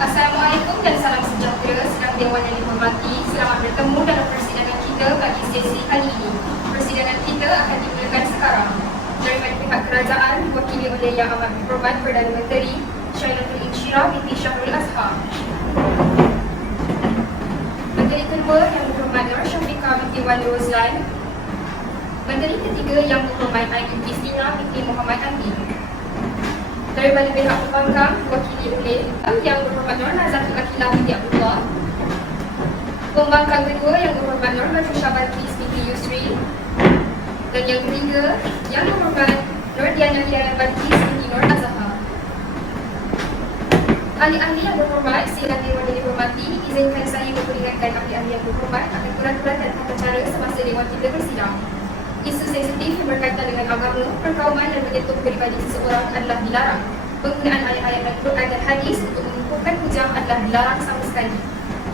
Assalamualaikum dan salam sejahtera sedang Dewan yang dihormati. Selamat bertemu dalam persidangan kita bagi sesi kali ini. Persidangan kita akan dimulakan sekarang. Daripada pihak kerajaan diwakili oleh Yang Amat Berhormat Perdana Menteri Syailatul Insyirah binti Syahrul Azhar. Menteri kedua Yang Berhormat Nur Syafiqah binti Wan Rozlan. Menteri ketiga Yang Berhormat Aidil Istina binti Muhammad Amin. Daripada pihak pembangkang diwakili oleh Yang Berhormat Nur Nazatul Aqilah binti Abdullah. Pembangkang kedua Yang Berhormat Nur Matrusha Balqis binti Yusri. Dan yang ketiga Yang Berhormat Nur Diana Hidayat Balqis binti Nur Azhar. Ahli-ahli yang berhormat, silakan Dewan yang dihormati, izinkan saya memperingatkan ahli-ahli yang berhormat akan peraturan dan tata cara semasa Dewan kita bersidang. Isu sensitif yang berkaitan dengan agama, perkauman dan menyentuh peribadi seseorang adalah dilarang. Penggunaan ayat-ayat Al-Quran dan hadis untuk mengukuhkan hujah adalah dilarang sama sekali.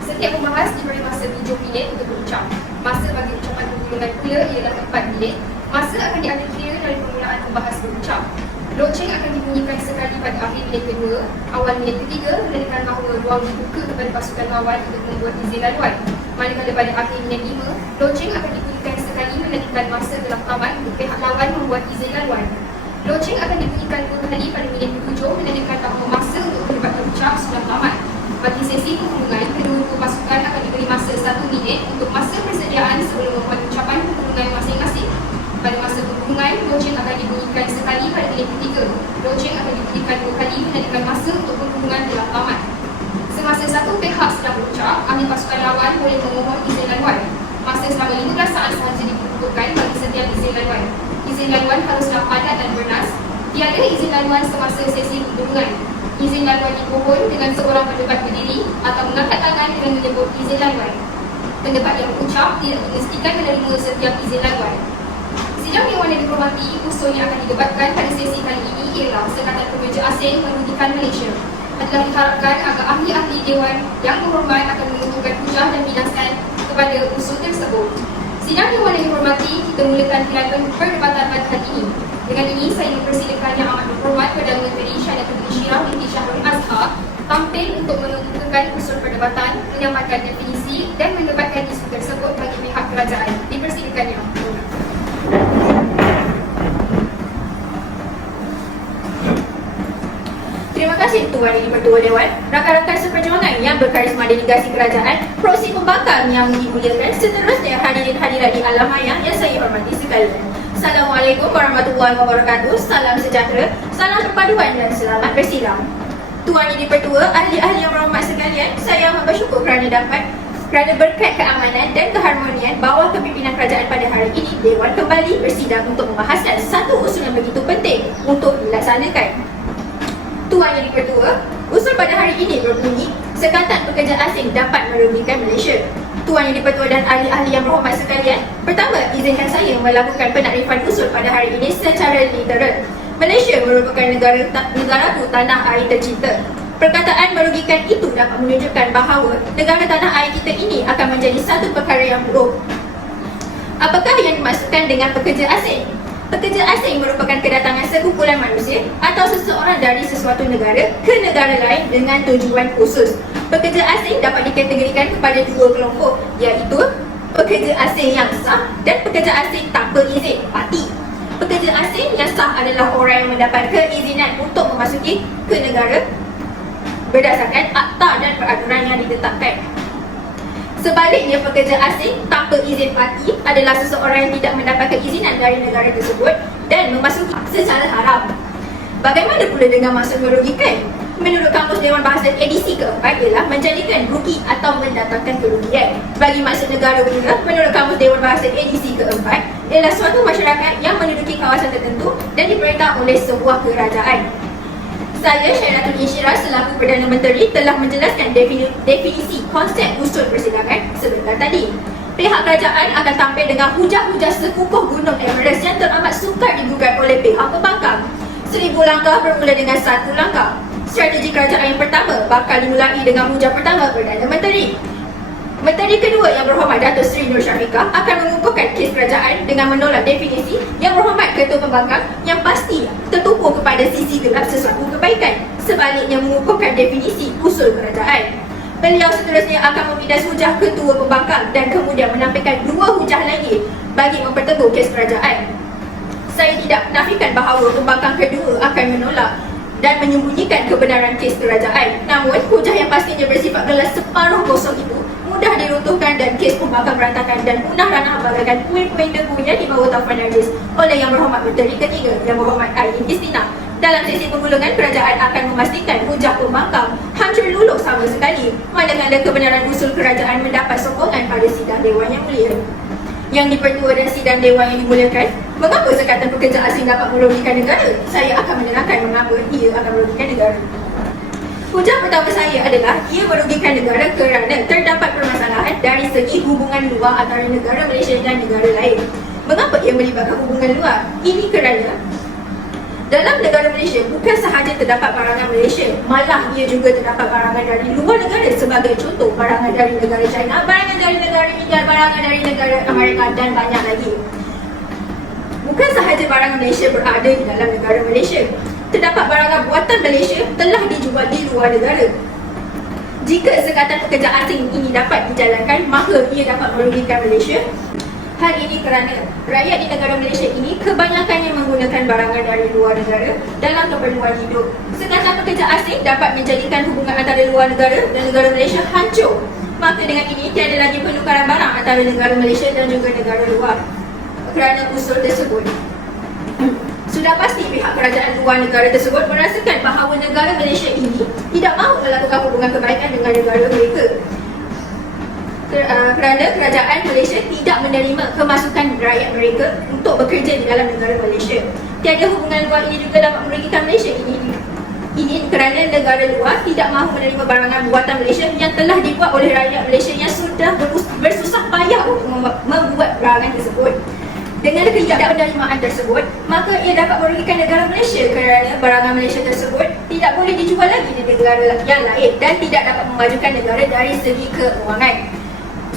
Setiap pembahas diberi masa 7 minit untuk berucap. Masa bagi ucapan pertolongan pula ialah 4 minit. Masa akan diambil kira dari permulaan pembahas berucap. Loceng akan dibunyikan sekali pada akhir minit kedua. Awal minit ketiga menandakan bahawa ruang dibuka kepada pasukan lawan untuk membuat izin laluan. Manakala pada akhir minit 5, loceng akan dibunyikan sekali menandakan masa telah tamat untuk pihak lawan membuat izin laluan. Loceng akan dibunyikan 2 kali pada minit 7 menandakan bahawa masa untuk terlibat berucap sudah tamat. Bagi sesi perhubungan, kedua-dua pasukan akan diberi masa 1 minit untuk masa persediaan sebelum membuat ucapan perhubungan masing-masing. Pada masa perhubungan, loceng akan dibunyikan sekali pada minit ketiga. Loceng akan dibunyikan 2 kali menandakan masa untuk perhubungan telah tamat. Semasa satu pihak sedang berucap, ahli pasukan lawan boleh memohon izin laluan. Masa selama 15 saat sahaja diperuntukkan bagi setiap izin laluan. Izin laluan haruslah padat dan bernas. Tiada izin laluan semasa sesi perhubungan. Izin laluan dimohon dengan seorang pendebat berdiri atau mengangkat tangan dengan menyebut izin laluan. Pendebat yang berucap tidak memastikan menerima setiap izin laluan. Sidang Dewan yang dihormati, usul yang akan didebatkan pada sesi kali ini ialah Sekatan Pekerja Asing Merugikan Malaysia. Adalah diharapkan agar ahli-ahli Dewan yang berhormat akan menentukan hujah dan bidaskan kepada usul tersebut. Sidang Dewan yang dihormati, kita mulakan perdebatan pada hari ini. Dengan ini, saya mempersilakan Yang Amat Berhormat Perdana Menteri Syailatul Insyirah binti Syahrul Azhar tampil untuk menentukan usul perdebatan, menyampaikan definisi dan mendebatkan isu tersebut bagi pihak kerajaan. Dipersilakan Yang Berhormat. Terima kasih Tuan Yang Dipertua Dewan, rakan-rakan seperjuangan yang berkarisma delegasi kerajaan, proksi pembangkang yang dimuliakan, seterusnya hadirin hadirat di alam hayang yang saya hormati sekalian. Assalamualaikum warahmatullahi wabarakatuh. Salam sejahtera, salam perpaduan dan selamat bersidang. Tuan Yang Dipertua, ahli-ahli yang berhormat sekalian, saya amat bersyukur kerana berkat keamanan dan keharmonian bawah kepimpinan kerajaan pada hari ini, Dewan kembali bersidang untuk membahaskan satu usul yang begitu penting untuk dilaksanakan. Tuan Yang Dipertua, usul pada hari ini berbunyi, Sekatan Pekerja Asing dapat merugikan Malaysia. Tuan Yang Dipertua dan ahli-ahli yang berhormat sekalian, pertama, izinkan saya melakukan penakrifan usul pada hari ini secara literal. Malaysia merupakan negaraku tanah air tercinta. Perkataan merugikan itu dapat menunjukkan bahawa negara tanah air kita ini akan menjadi satu perkara yang buruk. Apakah yang dimaksudkan dengan pekerja asing? Pekerja asing merupakan kedatangan sekumpulan manusia atau seseorang dari sesuatu negara ke negara lain dengan tujuan khusus. Pekerja asing dapat dikategorikan kepada dua kelompok, iaitu pekerja asing yang sah dan pekerja asing tanpa izin parti. Pekerja asing yang sah adalah orang yang mendapat keizinan untuk memasuki ke negara berdasarkan akta dan peraturan yang ditetapkan. Sebaliknya, pekerja asing tanpa izin parti adalah seseorang yang tidak mendapat keizinan dari negara tersebut dan memasuki secara haram. Bagaimana pula dengan maksud merugikan? Menurut Kamus Dewan Bahasa edisi keempat ialah menjadikan rugi atau mendatangkan kerugian. Bagi maksud negara pula, menurut Kamus Dewan Bahasa edisi keempat ialah suatu masyarakat yang menduduki kawasan tertentu dan diperintah oleh sebuah kerajaan. Saya, Syailatul Insyirah selaku Perdana Menteri telah menjelaskan definisi konsep usul persidangan sebentar tadi. Pihak kerajaan akan tampil dengan hujah-hujah sekukuh gunung Everest yang teramat sukar digugat oleh pihak pembangkang. 1000 langkah bermula dengan 1 langkah. Strategi kerajaan yang pertama bakal dimulai dengan hujah pertama Perdana Menteri. Menteri kedua Yang Berhormat Datuk Seri Nur Syafiqah akan mengukuhkan kes kerajaan dengan menolak definisi Yang Berhormat Ketua Pembangkang yang pasti tertumpu kepada sisi gelap sesuatu kebaikan. sebaliknya mengukuhkan definisi usul kerajaan. Beliau seterusnya akan memindas hujah ketua pembangkang dan kemudian menampilkan dua hujah lagi bagi memperteguh kes kerajaan. Saya tidak menafikan bahawa pembangkang kedua akan menolak dan menyembunyikan kebenaran kes kerajaan. Namun, hujah yang pastinya bersifat gelas separuh kosong itu mudah diruntuhkan dan kes pembangkang berantakan dan punah ranah bagaikan puing-puing debunya di bawah taufan najis oleh Yang Berhormat Menteri Ketiga, Yang Berhormat Aidin Istina. Dalam sesi penggulungan, kerajaan akan memastikan hujah pembangkang hancur luluh sama sekali manakala kebenaran usul kerajaan mendapat sokongan pada sidang Dewan Yang Mulia. Yang dipertua dan sidang Dewan yang dimuliakan, mengapa sekatan pekerja asing dapat merugikan negara? Saya akan menerangkan mengapa ia akan merugikan negara. Hujah pertama saya adalah ia merugikan negara kerana terdapat permasalahan dari segi hubungan luar antara negara Malaysia dan negara lain. Mengapa ia melibatkan hubungan luar? Ini kerana dalam negara Malaysia bukan sahaja terdapat barangan Malaysia, malah ia juga terdapat barangan dari luar negara. Sebagai contoh, barangan dari negara China, barangan dari negara India, barangan dari negara Amerika dan banyak lagi. Bukan sahaja barangan Malaysia berada di dalam negara Malaysia, terdapat barangan buatan Malaysia telah dijual di luar negara. Jika sekatan pekerja asing ini dapat dijalankan, maka ia dapat merugikan Malaysia. Hal ini kerana rakyat di negara Malaysia ini kebanyakannya menggunakan barangan dari luar negara dalam keperluan hidup. Sekatan pekerja asing dapat menjadikan hubungan antara luar negara dan negara Malaysia hancur. Maka dengan ini tiada lagi penukaran barang antara negara Malaysia dan juga negara luar kerana usul tersebut. Sudah pasti pihak kerajaan luar negara tersebut merasakan bahawa negara Malaysia ini tidak mahu melakukan hubungan kebaikan dengan negara mereka. Kerana kerajaan Malaysia tidak menerima kemasukan rakyat mereka untuk bekerja di dalam negara Malaysia. Tiada hubungan luar ini juga dapat merugikan Malaysia. Ini kerana negara luar tidak mahu menerima barangan buatan Malaysia yang telah dibuat oleh rakyat Malaysia yang sudah bersusah payah untuk membuat barangan tersebut. Dengan ketidakpenerimaan tersebut, maka ia dapat merugikan negara Malaysia kerana barangan Malaysia tersebut tidak boleh dijual lagi di negara yang lain dan tidak dapat memajukan negara dari segi keuangan.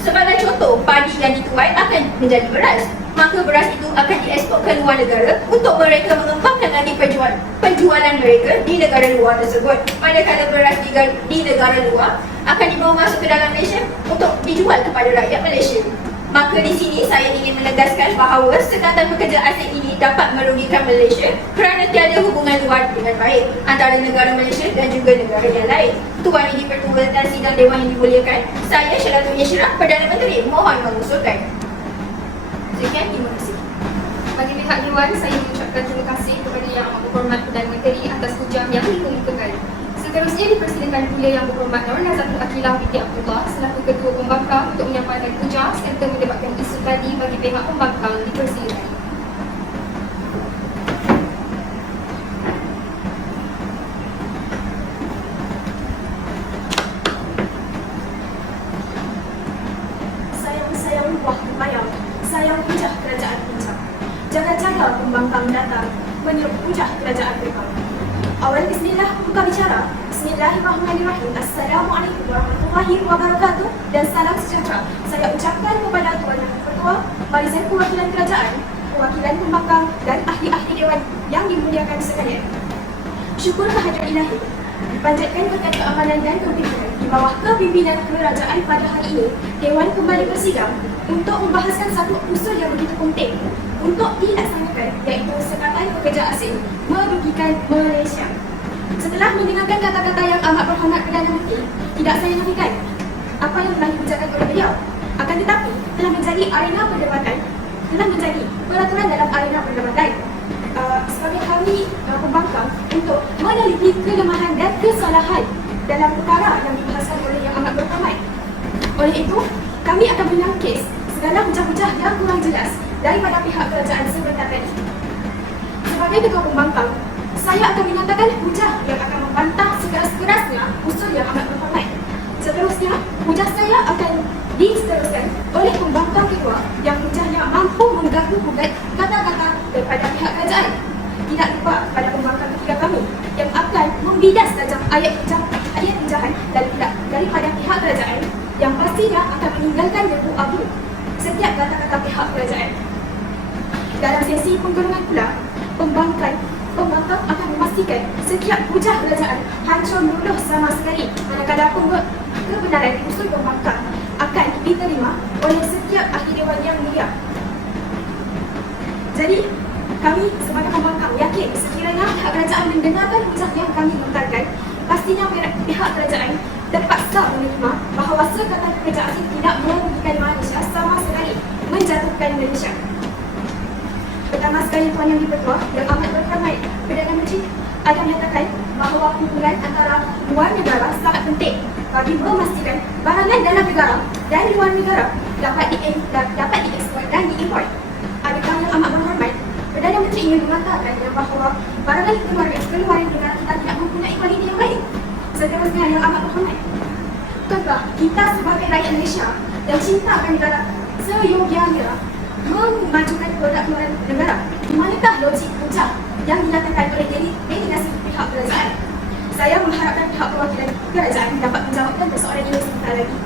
Sebagai contoh, padi yang dituai akan menjadi beras. Maka beras itu akan diekspor ke luar negara untuk mereka mengembangkan lagi penjualan mereka di negara luar tersebut. Manakala beras di negara luar akan dibawa masuk ke dalam Malaysia untuk dijual kepada rakyat Malaysia. Maka di sini saya ingin menegaskan bahawa sekatan pekerja asing ini dapat merugikan Malaysia kerana tiada hubungan luar dengan baik antara negara Malaysia dan juga negara yang lain. Tuan Yang Dipertua dan sidang Dewan yang dimuliakan, saya Syaratul Isyraq, Perdana Menteri, mohon mengusulkan. Sekian, terima kasih. Bagi pihak Dewan, saya mengucapkan terima kasih kepada Yang Amat Berhormat Perdana Menteri atas hujah yang dikemukakan. Seterusnya dipersilakan Pula Yang Berhormat Nur Nazatul Akilah binti Abdullah selaku Ketua Pembangkang untuk menyampaikan hujah serta mendebatkan isu tadi bagi pihak pembangkang. Dipersilakan. Sayang buah bayang, sayang hujah kerajaan pincang. Jaga-jaga pembangkang datang meniup hujah kerajaan berkang. Awal bismillah buka bicara. Bismillahirrahmanirrahim. Assalamualaikum warahmatullahi wabarakatuh dan salam sejahtera. Saya ucapkan kepada Tuan Yang Dipertua, barisan perwakilan kerajaan, perwakilan pembangkang dan ahli-ahli dewan yang dimuliakan sekalian. Syukur kehadirat ilahi dipanjatkan berkat keamanan dan kepimpinan di bawah kepimpinan kerajaan pada hari ini, Dewan kembali bersidang untuk membahaskan satu usul yang begitu penting untuk dilaksanakan, iaitu sekatan pekerja asing merugikan Malaysia. Setelah mendengarkan kata-kata yang amat berhormat Perdana Menteri, tidak saya nafikan apa yang telah dibicarakan oleh beliau. Akan tetapi telah menjadi arena perdebatan, telah menjadi peraturan dalam arena perdebatan sebagai kami pembangkang untuk meneliti kelemahan dan kesalahan dalam perkara yang dibahaskan oleh Yang Amat Berhormat. Oleh itu, kami akan menangkis segala hujah-hujah yang kurang jelas daripada pihak kerajaan sebentar tadi. Sebagai Ketua Pembangkang, saya akan menyatakan hujah yang akan membantah sekeras-kerasnya usul Yang Amat Berhormat. Seterusnya, hujah saya akan diteruskan oleh pembangkang kedua yang hujahnya mampu mengganggu-gugat kata-kata daripada pihak kerajaan. Tidak lupa pada pembangkang ketiga kami yang akan membidas tajam ayat hujahan daripada pihak kerajaan yang pastinya akan meninggalkan debu abu setiap kata-kata pihak kerajaan. Dalam sesi penggolongan pula, pembangkang maka akan memastikan setiap hujah kerajaan hancur luluh sama sekali, manakala kebenaran usul pembangkang akan diterima oleh setiap ahli dewan yang mulia. Jadi, kami sebagai pembangkang yakin sekiranya pihak kerajaan mendengarkan hujah yang kami lontarkan, pastinya pihak kerajaan terpaksa menerima bahawa sekatan kerja asing tidak merugikan Malaysia sama sekali, menjatuhkan Malaysia. Pertama sekali, Tuan Yang Di-Pertua yang amat berhormat Perdana Menteri ada menyatakan bahawa hubungan antara luar negara sangat penting bagi memastikan barangan dalam negara dan luar negara dapat diekspor dan diimport. Adakah yang amat berhormat Perdana Menteri ingin mengatakan bahawa barangan keluar negara kita tidak mempunyai kualiti yang baik? Seterusnya yang amat berhormat, tuan-tuan, kita sebagai rakyat Malaysia yang cinta akan negara seyogianya memajukan produk luar negara. Di manakah logik puncak yang dinyatakan oleh delegasi pihak kerajaan? Saya mengharapkan pihak perwakilan kerajaan dapat menjawabkan persoalan ini sebentar lagi.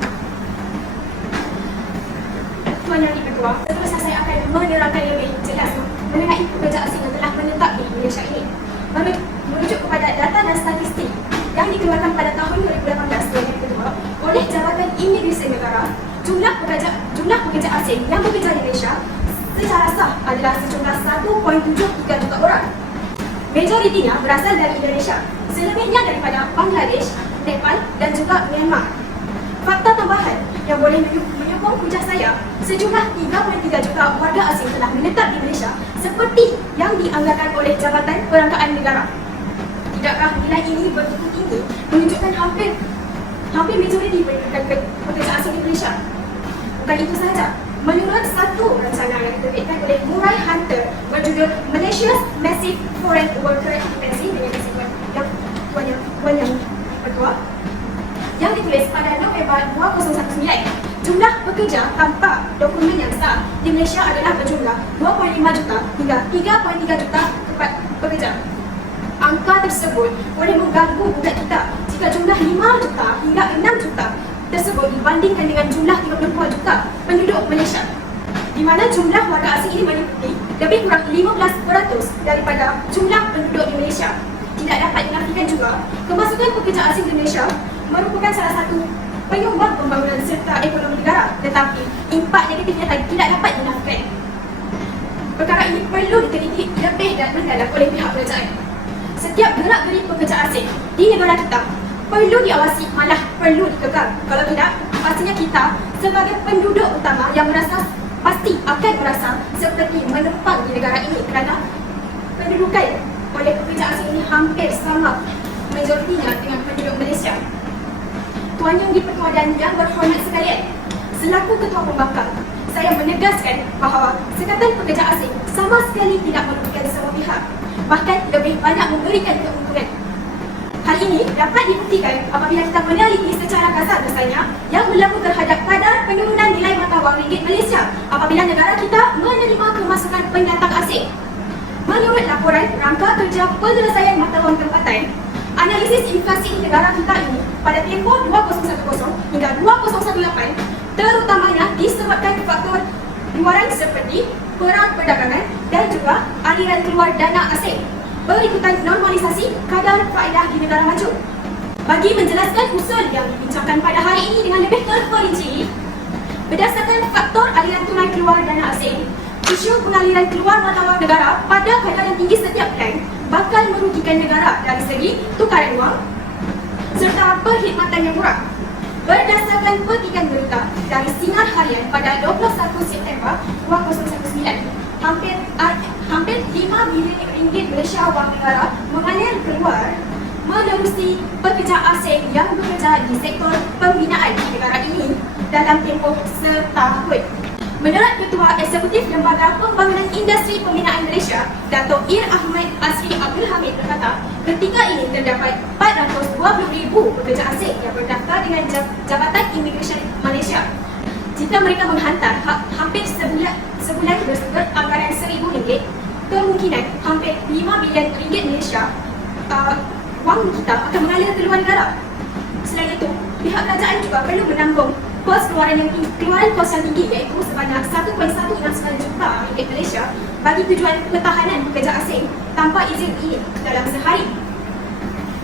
Tuan Yang Di-Pertua, seterusnya saya akan menerangkan lebih jelas mengenai pekerja asing yang telah menetap di Malaysia ini. Merujuk kepada data dan statistik yang dikeluarkan pada tahun 2018 Tuan Yang Di-Pertua oleh Jabatan Imigresen Negara, jumlah pekerja asing yang bekerja di Malaysia secara sah adalah sejumlah 1.73 juta orang. Majoritinya berasal dari Indonesia, selebihnya daripada Bangladesh, Nepal dan juga Myanmar. Fakta tambahan yang boleh menyokong hujah saya, sejumlah 3.3 juta warga asing telah menetap di Malaysia seperti yang dianggarkan oleh Jabatan Perangkaan Negara. Tidakkah nilai ini begitu tinggi menunjukkan hampir majoriti pekerja asing di Malaysia? Bukan itu sahaja, menurut satu rancangan yang diterbitkan oleh Murray Hunter berjudul Malaysia's Massive Foreign Worker Occupancy dengan disebut Tuan Yang Di-Pertua yang ditulis pada November 2019, jumlah pekerja tanpa dokumen yang sah di Malaysia adalah berjumlah 2.5 juta hingga 3.3 juta pekerja. Angka tersebut boleh mengganggu budak kita jika jumlah 5 juta hingga 6 juta tersebut dibandingkan dengan jumlah 32 juta penduduk Malaysia, di mana jumlah warga asing ini meliputi lebih kurang 15% daripada jumlah penduduk di Malaysia. Tidak dapat dinafikan juga, kemasukan pekerja asing di Malaysia merupakan salah satu penyumbang pembangunan serta ekonomi negara, tetapi impak negatifnya tidak dapat dinafikan. Perkara ini perlu diteliti lebih dan mendalam oleh pihak kerajaan. Setiap gerak-gerik pekerja asing di negara kita perlu diawasi, malah perlu dikekang. Kalau tidak, pastinya kita sebagai penduduk utama yang pasti akan merasa seperti menempang di negara ini kerana pendudukan oleh pekerja asing ini hampir sama majoritinya dengan penduduk Malaysia. Tuan Yang Di-Pertua dan yang berhormat sekalian, selaku Ketua Pembangkang, saya menegaskan bahawa sekatan pekerja asing sama sekali tidak merugikan semua pihak, bahkan lebih banyak memberikan keuntungan. Hal ini dapat dibuktikan apabila kita meneliti secara kasar misalnya yang berlaku terhadap kadar penurunan nilai mata wang ringgit Malaysia apabila negara kita menerima kemasukan pendatang asing. Menurut laporan Rangka Kerja Penyelesaian Mata Wang Tempatan, analisis inflasi negara kita ini pada tempoh 2010 hingga 2018 terutamanya disebabkan faktor luaran seperti perang perdagangan dan juga aliran keluar dana asing berikutan normalisasi kadar faedah di negara maju. Bagi menjelaskan usul yang dibincangkan pada hari ini dengan lebih terperinci, berdasarkan faktor aliran tunai keluar dana asing, isu pengaliran keluar mata wang negara pada kadar yang tinggi setiap bulan bakal merugikan negara dari segi tukaran wang serta perkhidmatan yang murah. Berdasarkan petikan berita dari Sinar Harian pada 21 September 2019, hampir 5 bilion ringgit Malaysia wang negara mengalir keluar menerusi pekerja asing yang bekerja di sektor pembinaan di negara ini dalam tempoh setahun. Menurut Ketua Eksekutif Lembaga Pembangunan Industri Pembinaan Malaysia, Dato' Ir Ahmad Asri Abdul Hamid berkata, ketika ini terdapat 420,000 pekerja asing yang berdaftar dengan Jabatan Imigresen Malaysia. Jika mereka menghantar hampir sebulan anggaran RM1,000, kemungkinan hampir 5 bilion ringgit Malaysia wang kita akan mengalir ke luar negara. Selain itu, pihak kerajaan juga perlu menanggung keluaran kos yang tinggi iaitu sebanyak 1.169 juta ringgit Malaysia bagi tujuan pertahanan pekerja asing tanpa izin ini dalam sehari.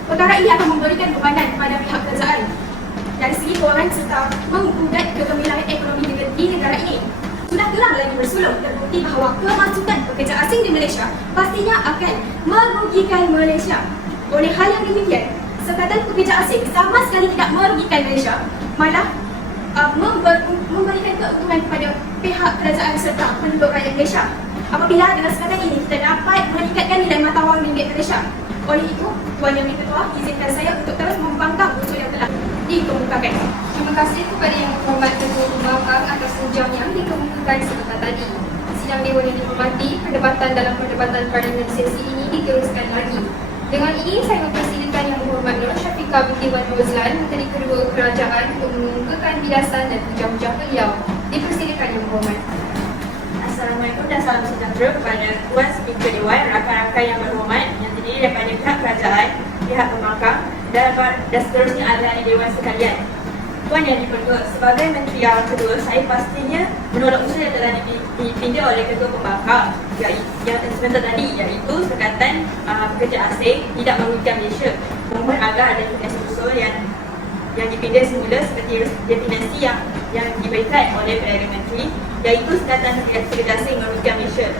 Perkara ini akan memberikan bebanan pada pihak kerajaan dari segi kewangan serta menggugat kegemilangan ekonomi di negara ini. Sudah terang lagi bersulung terbukti bahawa kemasukan pekerja asing di Malaysia pastinya akan merugikan Malaysia. Oleh hal yang demikian, sekatan pekerja asing sama sekali tidak merugikan Malaysia, malah memberikan keuntungan kepada pihak kerajaan serta penduduk rakyat Malaysia. Apabila dengan sekatan ini kita dapat meningkatkan nilai mata wang ringgit Malaysia. Oleh itu, Tuan Yang Ketua izinkan saya untuk terus membangkang usul yang telah dikemukakan. Terima kasih kepada Yang Berhormat Ketua Pembangkang atas hujah yang dikemukakan sebentar tadi. Sidang Dewan yang dihormati, perdebatan parlimen sesi ini diteruskan lagi. Dengan ini, saya mempersilakan Yang Berhormat Nur Syafiqah binti Wan Rozlan, Menteri Kedua Kerajaan untuk mengumumkan bidasan dan hujah-hujah beliau. Dipersilakan Yang Berhormat. Assalamualaikum dan salam sejahtera kepada Tuan Speaker Dewan, rakan-rakan yang berhormat yang terdiri daripada pihak kerajaan, pihak pembangkang dan seterusnya ahli-ahli Dewan sekalian. Tuan Yang Dipertua, sebagai Menteri yang kedua, saya pastinya menolak usul yang telah dipindah oleh Ketua Pembangkang yang sebentar tadi, iaitu sekatan pekerja asing tidak merugikan Malaysia. Mohon agar ada usul yang dipindah semula seperti definisi yang diberikan oleh Perdana Menteri, iaitu sekatan pekerja asing merugikan Malaysia.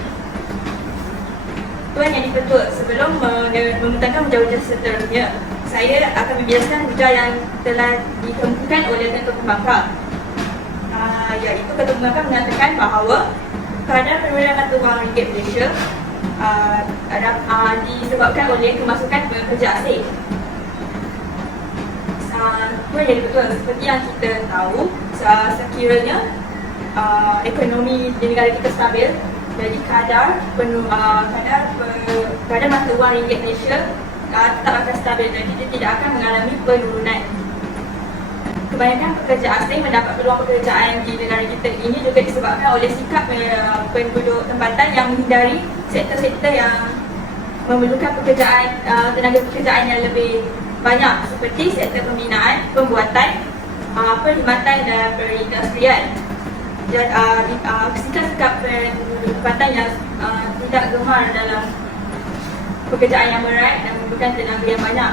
Tuan Yang Dipertua, sebelum membentangkan hujah-hujah seterusnya, saya akan menjelaskan hujah yang telah dikemukakan oleh Ketua Pembangkang. Iaitu Ketua Pembangkang mengatakan bahawa kadar penurunan mata wang ringgit Malaysia disebabkan oleh kemasukan pekerja asing. Tuan Yang Dipertua, seperti yang kita tahu, sekiranya ekonomi di negara kita stabil, jadi kadar mata wang ringgit Malaysia tetap akan stabil, jadi dia tidak akan mengalami penurunan. Kebanyakan pekerja asing mendapat peluang pekerjaan di negara kita ini juga disebabkan oleh sikap penduduk tempatan yang menghindari sektor-sektor yang memerlukan tenaga pekerjaan yang lebih banyak, seperti sektor pembinaan, pembuatan, perkhidmatan dan perindustrian. Sikap-sikap penduduk tempatan yang tidak gemar dalam pekerjaan yang berat dan memerlukan tenaga yang banyak.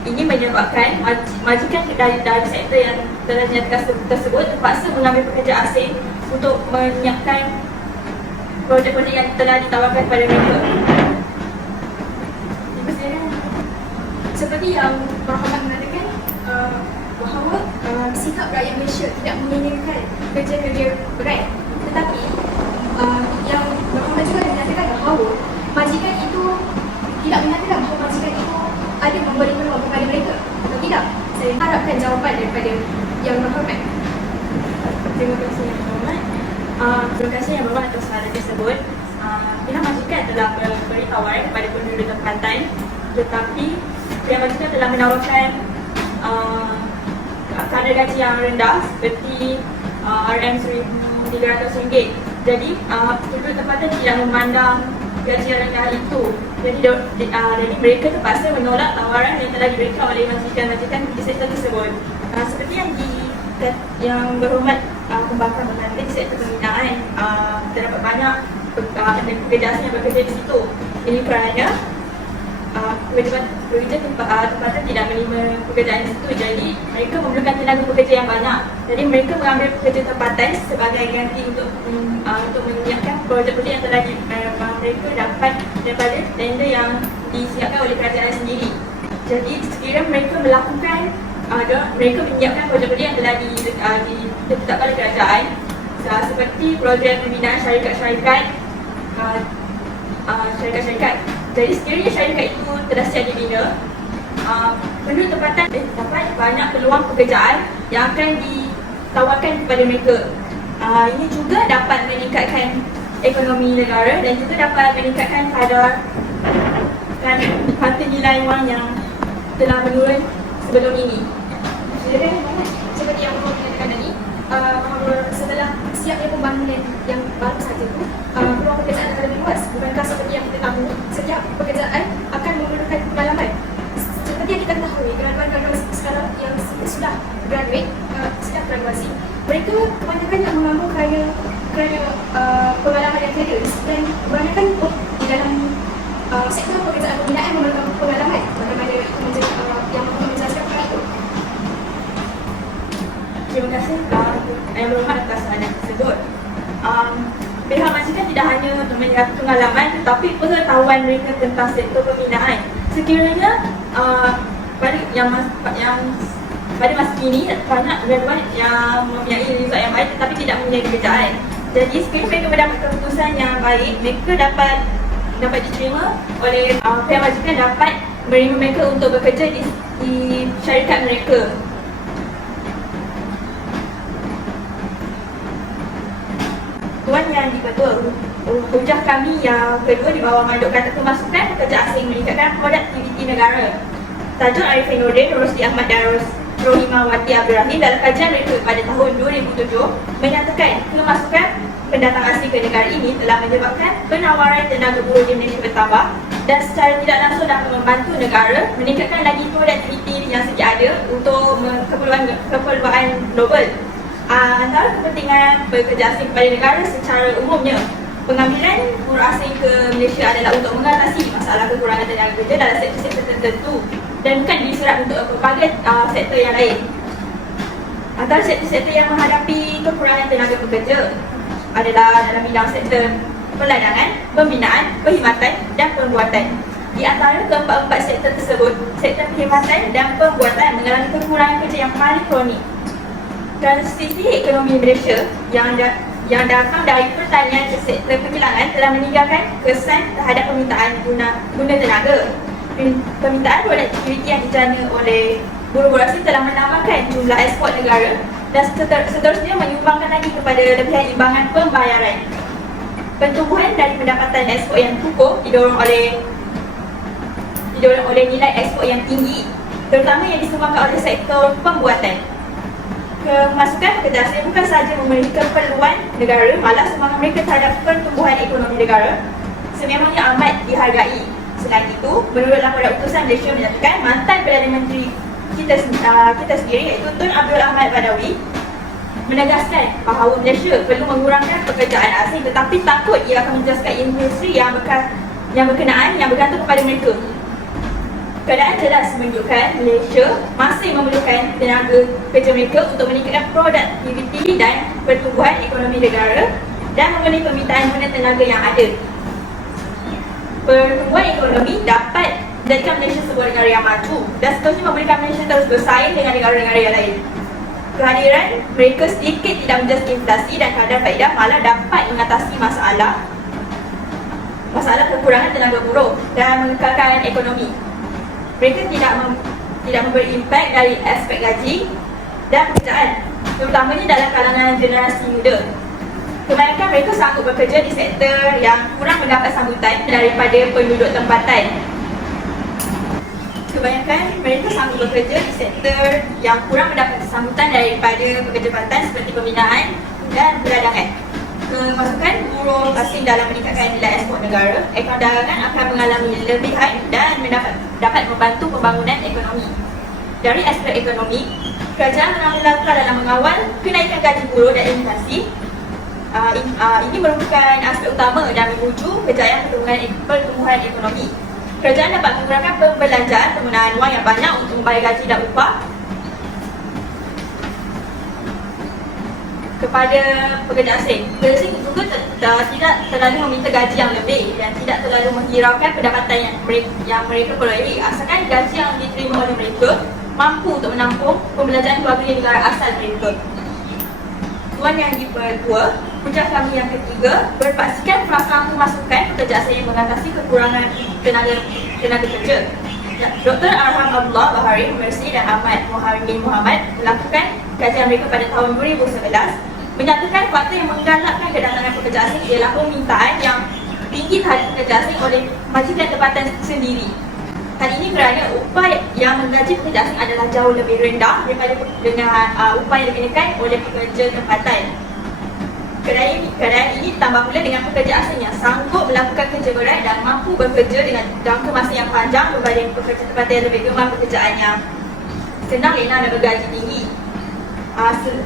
Ini menyebabkan majikan dari sektor yang telah dinyatakan tersebut terpaksa mengambil pekerja asing untuk menyiapkan projek-projek yang telah ditawarkan kepada mereka. Seperti yang Berhormat mengatakan bahawa sikap rakyat Malaysia tidak menginginkan kerja-kerja berat, tetapi yang Berhormat juga menyatakan bahawa majikan itu tidak menyatakan bahawa majikan itu ada memberi peluang kepada mereka atau tidak. Saya harapkan jawapan daripada Yang Berhormat. Terima kasih Yang Berhormat. Terima kasih Yang Berhormat atas soalan tersebut. Pihak majikan telah memberi tawaran kepada penduduk tempatan, tetapi pihak majikan telah menawarkan kadar gaji yang rendah seperti RM1,300. Jadi penduduk tempatan tidak memandang gaji yang rendah itu. Jadi mereka terpaksa menolak tawaran yang telah diberikan oleh majikan-majikan di sektor tersebut. Seperti yang Berhormat Pembangkang berkata, di sektor pembinaan terdapat banyak pekerja asing yang bekerja di situ. Ini kerana pekerja tempatan tidak menerima pekerjaan di situ, jadi mereka memerlukan tenaga pekerja yang banyak. Jadi mereka mengambil pekerja tempatan sebagai ganti untuk menyiapkan projek-projek yang telah mereka dapat daripada tender yang disiapkan oleh kerajaan sendiri. Jadi sekiranya mereka mereka menyiapkan projek-projek yang telah ditetapkan oleh kerajaan, seperti projek pembinaan syarikat-syarikat. Jadi sekiranya syarikat itu telah siap dibina, penduduk tempatan dapat banyak peluang pekerjaan yang akan ditawarkan kepada mereka. Ini juga dapat meningkatkan ekonomi negara dan juga dapat meningkatkan kadar harta nilai wang yang telah menurun sebelum ini. Seperti yang Berhormat katakan tadi, bahawa setelah siapnya pembangunan yang baru saja itu, peluang pekerjaan akan lebih luas. Bukankah seperti yang kita tahu, setiap pekerjaan akan memerlukan pengalaman. Seperti yang kita ketahui, graduan sekarang yang sudah graduate, sudah graduasi, mereka kebanyakan yang mengambil kerana pengalaman yang ada dan kebanyakan di dalam sektor pekerjaan pembinaan memerlukan pengalaman bagaimana yang menjelaskan perkara itu. Terima kasih Yang Berhormat atas soalan tersebut. Pihak majikan tidak hanya untuk meningkatkan pengalaman tetapi pengetahuan mereka tentang sektor pembinaan. Sekiranya pada masa kini banyak graduan yang mempunyai result yang baik tetapi tidak mempunyai pekerjaan. Jadi sekiranya mereka mendapat keputusan yang baik, mereka dapat diterima oleh pihak majikan, dapat menerima mereka untuk bekerja di syarikat mereka. Tuan Yang di-Ketua, hujah kami yang kedua di bawah manduk kata pemasukan pekerja asing meningkatkan produktiviti negara. Tajuk Arifin Nordin, Rosli Ahmad dan Rohimawati Abdul Rahim dalam kajian mereka pada tahun 2007 menyatakan kemasukan pendatang asing ke negara ini telah menyebabkan penawaran tenaga buruh di Malaysia bertambah dan secara tidak langsung dapat membantu negara meningkatkan lagi produktiviti yang sedia ada untuk keperluan global. Antara kepentingan pekerja asing kepada negara secara umumnya, pengambilan buruh asing ke Malaysia adalah untuk mengatasi masalah kekurangan tenaga kerja dalam sektor-sektor tertentu dan bukan diserap untuk pelbagai sektor yang lain. Antara sektor-sektor yang menghadapi kekurangan tenaga pekerja adalah dalam bidang sektor peladangan, pembinaan, perkhidmatan dan pembuatan. Di antara keempat-empat sektor tersebut, sektor perkhidmatan dan pembuatan mengalami kekurangan kerja yang paling kronik. Transisi ekonomi Malaysia yang datang dari pertanian ke sektor perkilangan telah meninggalkan kesan terhadap permintaan guna tenaga. Permintaan produktiviti yang dijana oleh buruh-buruh asing telah menambahkan jumlah ekspor negara dan seterusnya menyumbangkan lagi kepada lebihan imbangan pembayaran. Pertumbuhan dari pendapatan ekspor yang kukuh didorong oleh nilai ekspor yang tinggi, terutama yang disumbangkan oleh sektor pembuatan. Kemasukan pekerja asing bukan sahaja memenuhi keperluan negara, malah semangat mereka terhadap pertumbuhan ekonomi negara sememangnya amat dihargai. Selain itu, menurut laporan utusan Malaysia menyatakan mantan Perdana Menteri kita sendiri iaitu Tun Abdul Ahmad Badawi menegaskan bahawa Malaysia perlu mengurangkan pekerjaan asing tetapi takut ia akan menjelaskan industri yang berkenaan yang bergantung kepada mereka. Keadaan jelas menunjukkan Malaysia masih memerlukan tenaga kerja mereka untuk meningkatkan produktiviti dan pertumbuhan ekonomi negara dan memenuhi permintaan guna tenaga yang ada. Pertumbuhan ekonomi dapat menjadikan Malaysia sebuah negara yang maju dan seterusnya memberikan Malaysia terus bersaing dengan negara-negara yang lain. Kehadiran mereka sedikit tidak menjadi inflasi dan kadar faedah malah dapat mengatasi masalah kekurangan tenaga buruh dan mengekalkan ekonomi. Mereka tidak memberi impak dari aspek gaji dan pekerjaan, terutamanya dalam kalangan generasi muda. Kebanyakan mereka sanggup bekerja di sektor yang kurang mendapat sambutan daripada penduduk tempatan. Kebanyakan mereka sanggup bekerja di sektor yang kurang mendapat sambutan daripada pekerja tempatan seperti pembinaan dan perdagangan. Kemasukan buruh asing dalam meningkatkan nilai ekspor negara, akaun dagangan akan mengalami lebihan dan dapat membantu pembangunan ekonomi. Dari aspek ekonomi, kerajaan mengambil langkah dalam mengawal kenaikan gaji buruh dan inflasi. Ini merupakan aspek utama dalam menuju kejayaan pertumbuhan ekonomi. Kerajaan dapat mengurangkan pembelanjaan penggunaan wang yang banyak untuk membayar gaji dan upah kepada pekerja asing. Pekerja asing juga tidak terlalu meminta gaji yang lebih dan tidak terlalu menghiraukan pendapatan yang mereka perolehi asalkan gaji yang diterima oleh mereka mampu untuk menampung pembelanjaan keluarga di negara asal mereka. Tuan Yang di-Ketua, hujah kami yang ketiga berpaksikan pelaksanaan pemasukan pekerja asing yang mengatasi kekurangan tenaga kerja. Dr. Arham Abdullah Bahari, Mercy dan Ahmad bin Muhammad melakukan kajian mereka pada tahun 2011 menyatakan faktor yang menggalakkan kedatangan pekerja asing ialah permintaan yang tinggi terhadap pekerja asing oleh majikan tempatan sendiri. Hal ini kerana upah yang menggaji pekerja asing adalah jauh lebih rendah daripada dengan upah yang dikenakan oleh pekerja tempatan. Keadaan ini ditambah pula dengan pekerja asing yang sanggup melakukan kerja berat dan mampu bekerja dengan jangka masa yang panjang berbanding pekerja tempatan yang lebih gemar pekerjaan yang senang, ringan dan bergaji tinggi.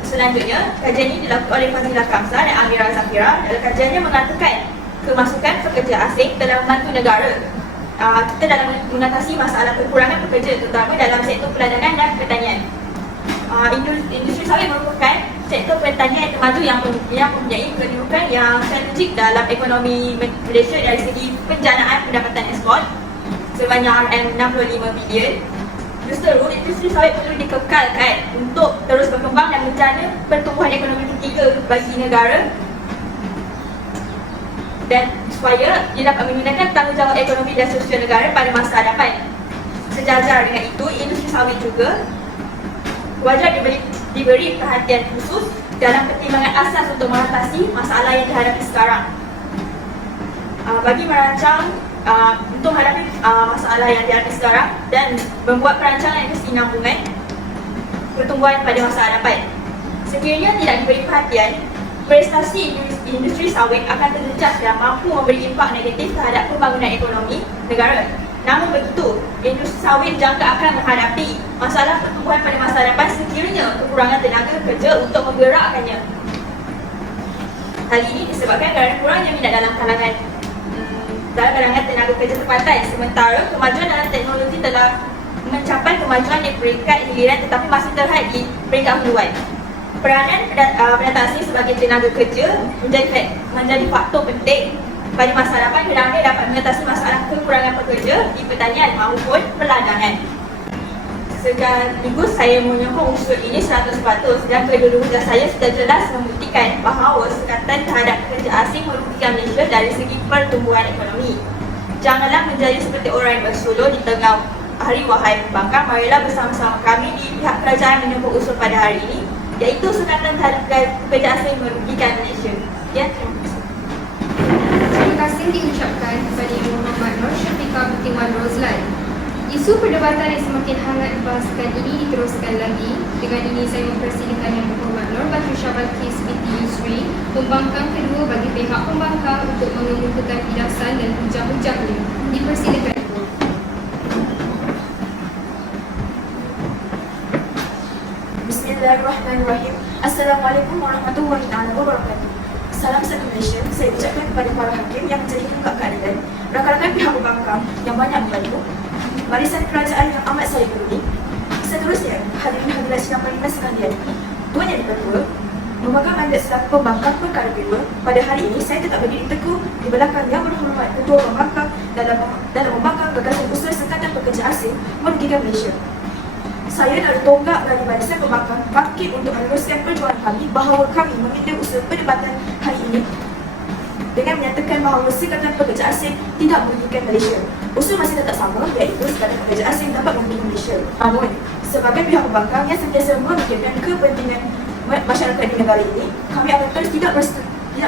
Selanjutnya, kajian ini dilakukan oleh Fadilah Kamsah dan Amira Zafira. Dalam kajiannya mengatakan kemasukan pekerja asing telah membantu negara kita dalam mengatasi masalah kekurangan pekerja, terutama dalam sektor perdagangan dan pertanian. Industri sawit merupakan sektor pertanian termaju yang mempunyai kedudukan yang strategik dalam ekonomi Malaysia dari segi penjanaan pendapatan ekspor sebanyak RM65 bilion. Justru industri sawit perlu dikekalkan untuk terus berkembang dan menjana pertumbuhan ekonomi ketiga bagi negara, dan supaya ia dapat menggunakan tanggungjawab ekonomi dan sosial negara pada masa hadapan. Sejajar dengan itu, industri sawit juga wajar diberi perhatian khusus dalam pertimbangan asas untuk mengatasi masalah yang dihadapi sekarang. Bagi merancang untuk menghadapi masalah yang dihadapi sekarang dan membuat perancangan kesinambungan pertumbuhan pada masa hadapan. Sekiranya tidak diberi perhatian, prestasi industri sawit akan terjejas dan mampu memberi impak negatif terhadap pembangunan ekonomi negara. Namun begitu, industri sawit jangka akan menghadapi masalah pertumbuhan pada masa hadapan sekiranya kekurangan tenaga kerja untuk menggerakkannya. Hal ini disebabkan kerana kurangnya minat dalam kalangan tenaga kerja tempatan. Sementara kemajuan dalam teknologi telah mencapai kemajuan di peringkat hiliran tetapi masih terhad di peringkat huluan. Peranan pendatang asing sebagai tenaga kerja menjadi faktor penting pada masa hadapan kerana dapat mengatasi masalah kekurangan pekerja di pertanian maupun perdagangan. Sekaligus saya menyokong usul ini 100% dan kedua-dua saya sudah jelas membuktikan bahawa sekatan terhadap pekerja asing merugikan Malaysia dari segi pertumbuhan ekonomi. Janganlah menjadi seperti orang yang bersuluh di tengah hari wahai pembangkang. Marilah bersama-sama kami di pihak kerajaan menyokong usul pada hari ini, iaitu sekatan terhadap pekerja asing merugikan Malaysia. Ya, terima kasih. Terima kasih diucapkan kepada Ibu Muhammad Nur Syafiqah binti Wan Rozlan. Isu perdebatan yang semakin hangat dibahaskan ini diteruskan lagi. Dengan ini saya mempersilakan Yang Berhormat Nur Batrisya Balkis binti Yusri, pembangkang kedua bagi pihak pembangkang untuk mengemukakan pidasan dan hujah-hujahnya. Dipersilakan. Bismillahirrahmanirrahim. Assalamualaikum warahmatullahi wabarakatuh. Salam satu Malaysia. Saya ucapkan kepada para hakim yang menjadi tunggak keadilan, rakan-rakan pihak pembangkang yang banyak membantu, barisan kerajaan yang amat saya peduli. Seterusnya, hadirin hadirat sidang parlimen sekalian, Tuan Yang Di-Pertua, memegang mandat selaku pembangkang perkara kedua, pada hari ini saya tetap berdiri teguh di belakang Yang Berhormat Ketua Pembangkang dalam membangkang gagasan usul sekatan pekerja asing merugikan Malaysia. Saya dari tonggak dari barisan pembangkang bangkit untuk meneruskan perjuangan kami bahawa kami meminta usul perdebatan hari ini dengan menyatakan bahawa sekatan pekerja asing tidak merugikan Malaysia. Usul masih tetap sama, iaitu sekatan pekerja asing dapat merugikan Malaysia. Namun, sebagai pihak pembangkang yang sentiasa memikirkan kepentingan masyarakat di negara ini, kami akan terus tidak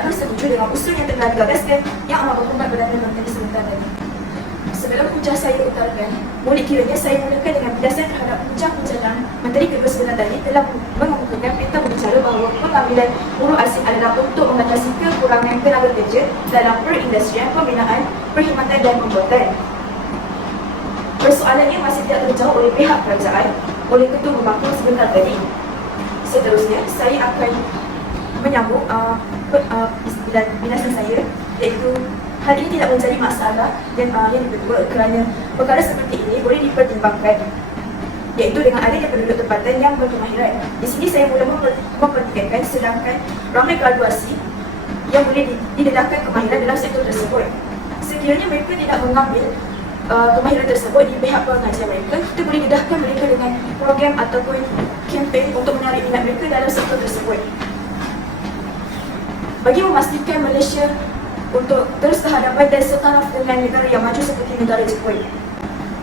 bersetuju dengan usul yang telah digagaskan yang amat berhormat Perdana Menteri sebentar tadi. Sebelum hujah saya diutarakan, boleh kiranya saya mulakan dengan pidasan terhadap hujah-hujah Menteri Kedua sebentar tadi telah mengemukakan perintah berbicara bahawa pengambilan buruh asing adalah untuk mengatasi kekurangan tenaga kerja dalam perindustrian, pembinaan, perkhidmatan dan pembuatan. Persoalannya masih tidak terjawab oleh pihak kerajaan oleh Ketua Pembangkang sebentar tadi. Seterusnya, saya akan menyambung pidasan saya, iaitu hal ini tidak menjadi masalah yang kedua kerana perkara seperti ini boleh dipertimbangkan, iaitu dengan adanya penduduk tempatan yang berkemahiran. Di sini saya mula mempertikaikan sedangkan ramai graduasi yang boleh didedahkan kemahiran dalam sektor tersebut. Sekiranya mereka tidak mengambil kemahiran tersebut di pihak pengajian mereka, kita boleh dedahkan mereka dengan program ataupun kempen untuk menarik minat mereka dalam sektor tersebut. Bagi memastikan Malaysia untuk terus berhadapan dan setaraf dengan negara yang maju seperti negara Jepun.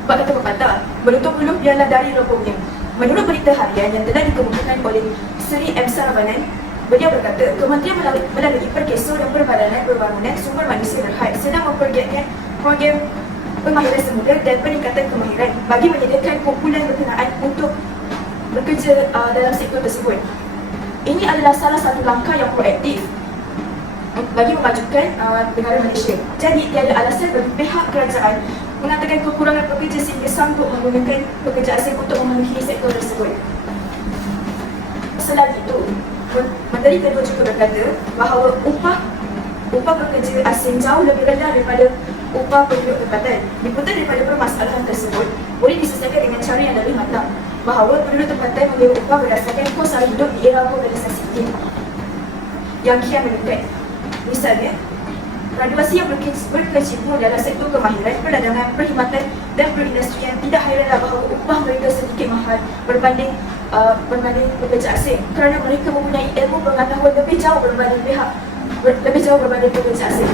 Bak kata pepatah, beruntung belum biarlah dari lopongnya. Menurut berita harian yang telah dikemukakan oleh Seri M. Saravanan, beliau berkata, Kementerian melalui Perkeso dan Perbadanan Pembangunan Sumber Manusia Berhad sedang mempergiatkan program pemahiran semula dan peningkatan kemahiran bagi menyediakan kumpulan berkenaan untuk bekerja dalam sektor tersebut. Ini adalah salah satu langkah yang proaktif bagi memajukan negara Malaysia. Jadi tiada alasan bagi pihak kerajaan mengatakan kekurangan pekerja sehingga sanggup menggunakan pekerja asing untuk memenuhi sektor tersebut. Selain itu, Menteri kedua juga berkata bahawa upah pekerja asing jauh lebih rendah daripada upah penduduk tempatan. Diputar daripada permasalahan tersebut, boleh diselesaikan dengan cara yang lebih matang, bahawa penduduk tempatan memilih upah berdasarkan kos sara hidup di era globalisasi ini yang kian meningkat. Misalnya, graduasi yang berkecimpung dalam sektor kemahiran, perdagangan, perkhidmatan dan perindustrian, tidak hairanlah bahawa upah mereka sedikit mahal berbanding pekerja asing, kerana mereka mempunyai ilmu pengetahuan lebih jauh berbanding pekerja asing.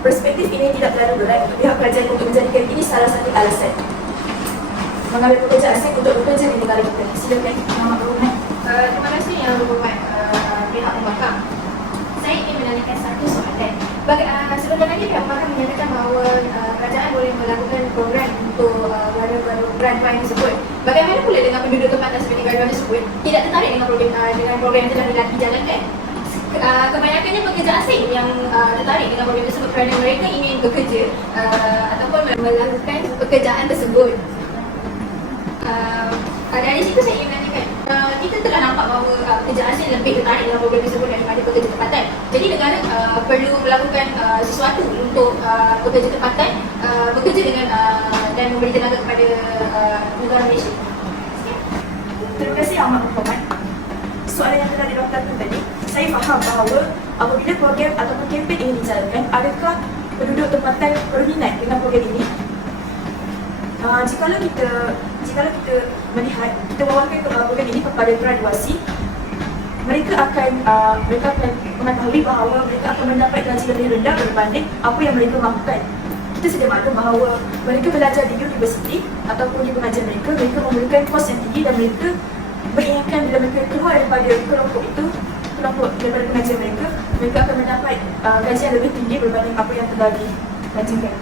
Perspektif ini tidak terlalu berat untuk pihak kerajaan untuk menjadikan ini salah satu alasan mengambil pekerja asing untuk bekerja di negara kita. Silakan, Muhammad Berhormat. Terima kasih Yang Berhormat pihak pembangkang. Saya ingin menanyakan satu soalan. Sebentar lagi pihak pembangkang menyatakan bahawa kerajaan boleh melakukan program untuk graduan tersebut. Bagaimana pula dengan penduduk tempatan seperti graduan tersebut tidak tertarik dengan program yang telah dijalankan? Kebanyakannya pekerja asing yang tertarik dengan program tersebut kerana mereka ingin bekerja ataupun melakukan pekerjaan tersebut. Dari situ saya ingin menanyakan, kita telah nampak bahawa pekerja asing lebih tertarik dalam program tersebut daripada pekerja tempatan. Jadi negara perlu melakukan sesuatu untuk pekerja tempatan bekerja dengan dan memberi tenaga kepada negara Malaysia. Terima kasih Ahmad Berhormat. Soalan yang telah dilontarkan tadi, saya faham bahawa apabila program ataupun kempen ini dijalankan, adakah penduduk tempatan berminat dengan program ini? Jikalau kita melihat, kita bawakan program ini kepada graduasi, mereka akan mengetahui bahawa mereka akan mendapat gaji lebih rendah berbanding apa yang mereka mahukan. Kita sedia maklum bahawa mereka belajar di universiti ataupun di pengajian mereka memerlukan kos yang tinggi dan mereka beringatkan bila mereka keluar daripada kelompok daripada pengajian mereka akan mendapat gaji yang lebih tinggi berbanding apa yang telah dijanjikan.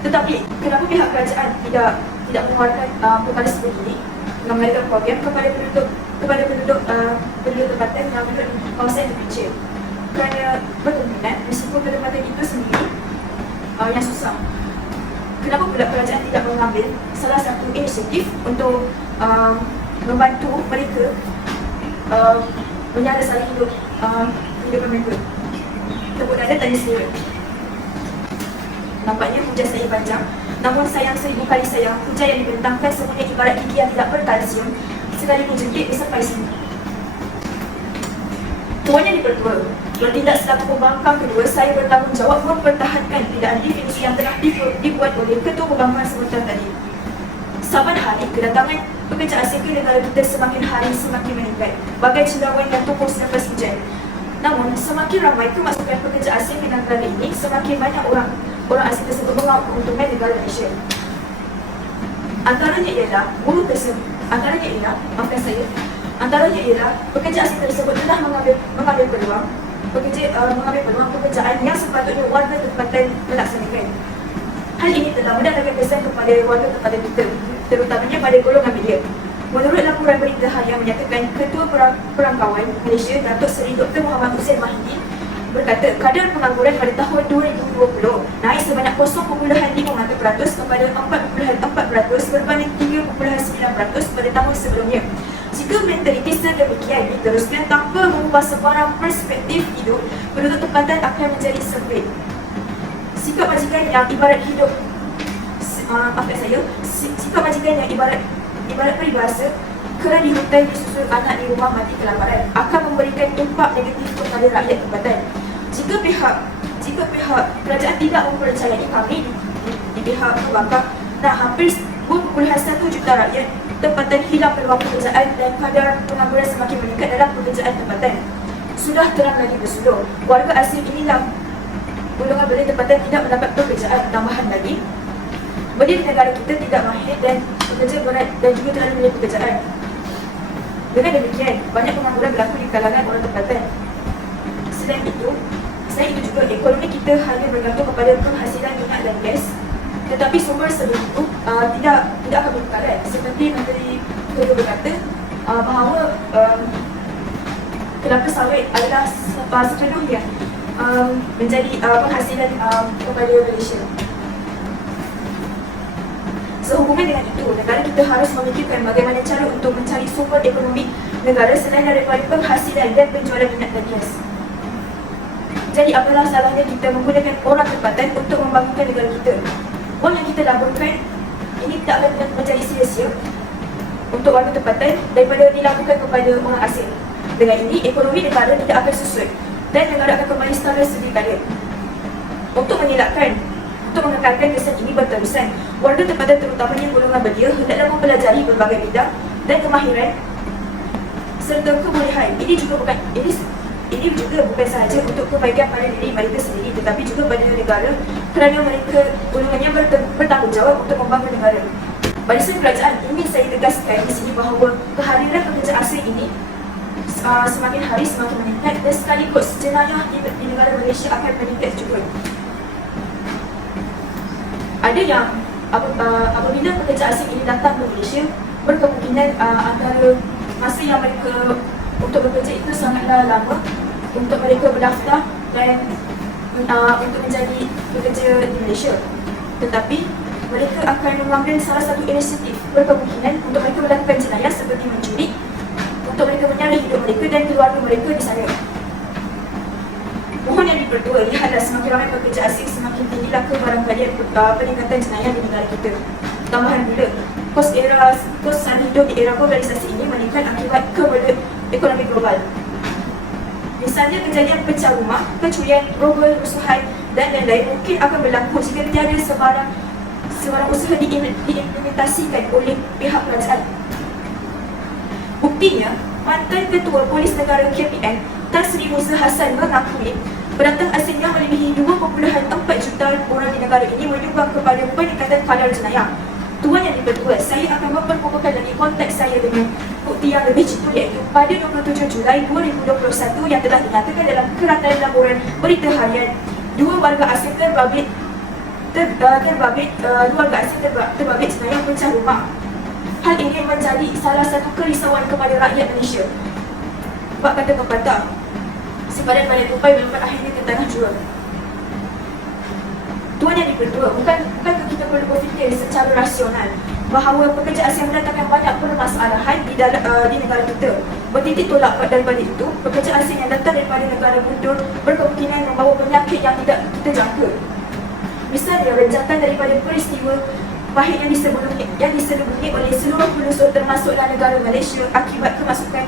Tetapi kenapa pihak kerajaan tidak mengeluarkan perkara seperti ini, mengeluarkan program kepada penduduk tempatan yang duduk di kawasan yang terpencil? Kerana berkemungkinan risiko ketempatan itu sendiri yang susah. Kenapa pula kerajaan tidak mengambil salah satu inisiatif untuk membantu mereka menyara sara hidup mereka? Tepuk dada tanya saya. Nampaknya hujan saya panjang, namun sayang seribu kali sayang, hujan yang dibentangkan semuanya ibarat gigi yang tidak berkalsium, sekalipun jentik sampai sini. Tuan Yang Dipertua, bertindak selaku pembangkang kedua, saya bertanggungjawab mempertahankan pilihan definisi yang telah dibuat oleh Ketua Pembangkang sebentar tadi. Saban hari, kedatangan pekerja asing ke negara kita semakin hari semakin meningkat, bagai cendawan yang tumpul selepas hujan. Namun, semakin ramai kemasukan pekerja asing di negara ini, semakin banyak orang asing tersebut mengauk keuntungan negara Malaysia. Antaranya ialah pekerja asing tersebut telah mengambil peluang pekerjaan yang sepatutnya warga tempatan melaksanakan. Hal ini telah mendatangkan kesan kepada warga tempatan kita, terutamanya pada golongan media. Menurut laporan berita harian menyatakan Ketua Perangkawan Malaysia Datuk Seri Dr. Muhammad Hussein Mahdi berkata kadar pengangguran pada tahun 2020 naik sebanyak 0.5% kepada 4.4% berbanding 3.9% pada tahun sebelumnya. Jika mentaliti sedemikian diteruskan tanpa mengubah sebarang perspektif hidup, penduduk tempatan akan menjadi sempit. Sikap majikan yang ibarat peribahasa kerana di hutan disusul anak di rumah mati kelaparan akan memberikan impak negatif kepada rakyat tempatan. Jika pihak kerajaan tidak mempercayai kami di pihak pembangkang, hampir 2.1 juta rakyat tempatan hilang peluang pekerjaan dan kadar pengangguran semakin meningkat dalam pekerjaan tempatan. Sudah terang lagi bersulur, warga asing inilah golongan belia tempatan tidak mendapat pekerjaan. Tambahan lagi, belia di negara kita tidak mahir dan pekerja berat dan juga terlalu banyak pekerjaan. Dengan demikian, banyak pengangguran berlaku di kalangan orang tempatan. Selain itu juga ekonomi kita hanya bergantung kepada penghasilan minyak dan gas, tetapi sumber sebelum itu tidak akan berkekalan. Seperti Menteri Kedua berkata bahawa kelapa sawit adalah sepenuhnya menjadi penghasilan kepada Malaysia. Sehubungan dengan itu, negara, kita harus memikirkan bagaimana cara untuk mencari sumber ekonomi negara selain daripada penghasilan dan penjualan minyak dan gas. Jadi apalah salahnya kita menggunakan orang tempatan untuk membangunkan negara kita. Wang yang kita laburkan ini tidak akan menjadi sia-sia untuk warga tempatan daripada dilakukan kepada orang asing. Dengan ini, ekonomi negara tidak akan susut dan negara akan kembali setara sedia kala. Untuk mengekalkan kesan ini berterusan, warga tempatan terutamanya golongan belia hendaklah mempelajari berbagai bidang dan kemahiran serta kebolehan. Ini juga bukan sahaja untuk kebaikan pada diri mereka sendiri, tetapi juga pada negara kerana mereka golongannya bertanggungjawab untuk membangun negara. Barisan kerajaan ingin saya tegaskan di sini bahawa kehadiran pekerja asing ini semakin hari semakin meningkat dan sekaligus jenayah di negara Malaysia akan meningkat juga. Ada yang apabila pekerja asing ini datang ke Malaysia, berkemungkinan antara masa yang mereka untuk bekerja itu sangatlah lama untuk mereka berdaftar dan untuk menjadi pekerja di Malaysia. Tetapi mereka akan mengambil salah satu inisiatif, berkemungkinan untuk mereka melakukan jenayah seperti mencuri, untuk mereka menyalih hidup mereka dan keluarga mereka di sana. Mohon yang dipertua, lihatlah semakin ramai pekerja asing, semakin tinggilah kebarangkalian peningkatan jenayah di negara kita. Tambahan pula, kos sara hidup di era globalisasi ini meningkat akibat kepada ekonomi global. Misalnya kejadian pecah rumah, pencurian, rogol, rusuhan dan lain-lain mungkin akan berlaku jika tiada sebarang usaha diimplementasikan oleh pihak kerajaan. Buktinya, mantan Ketua Polis Negara KPN Tan Sri Musa Hassan mengakui pendatang asing yang melebihi 2.4 juta orang di negara ini menyumbang kepada peningkatan kadar jenayah. Tuan Yang Dipertua, saya akan mempermukakan lagi konteks saya dengan bukti yang lebih jitu, iaitu pada 27 Julai 2021 yang telah dinyatakan dalam kerangkaan laporan berita harian dua warga asing terbabit jenayah pecah rumah. Hal ini menjadi salah satu kerisauan kepada rakyat Malaysia. Bab kata pepatah, sepadan pada tupai melempat akhirnya ke tanah jua. Tuan Yang Dipertua, bukankah kita perlu berfikir secara rasional bahawa pekerja asing mendatangkan banyak permasalahan di negara kita? Bertitik tolak daripada itu, pekerja asing yang datang daripada negara mundur berkemungkinan membawa penyakit yang tidak kita jangka. Misalnya, renjatan daripada peristiwa pahit yang diselubungi oleh seluruh penduduk termasuklah negara Malaysia akibat kemasukan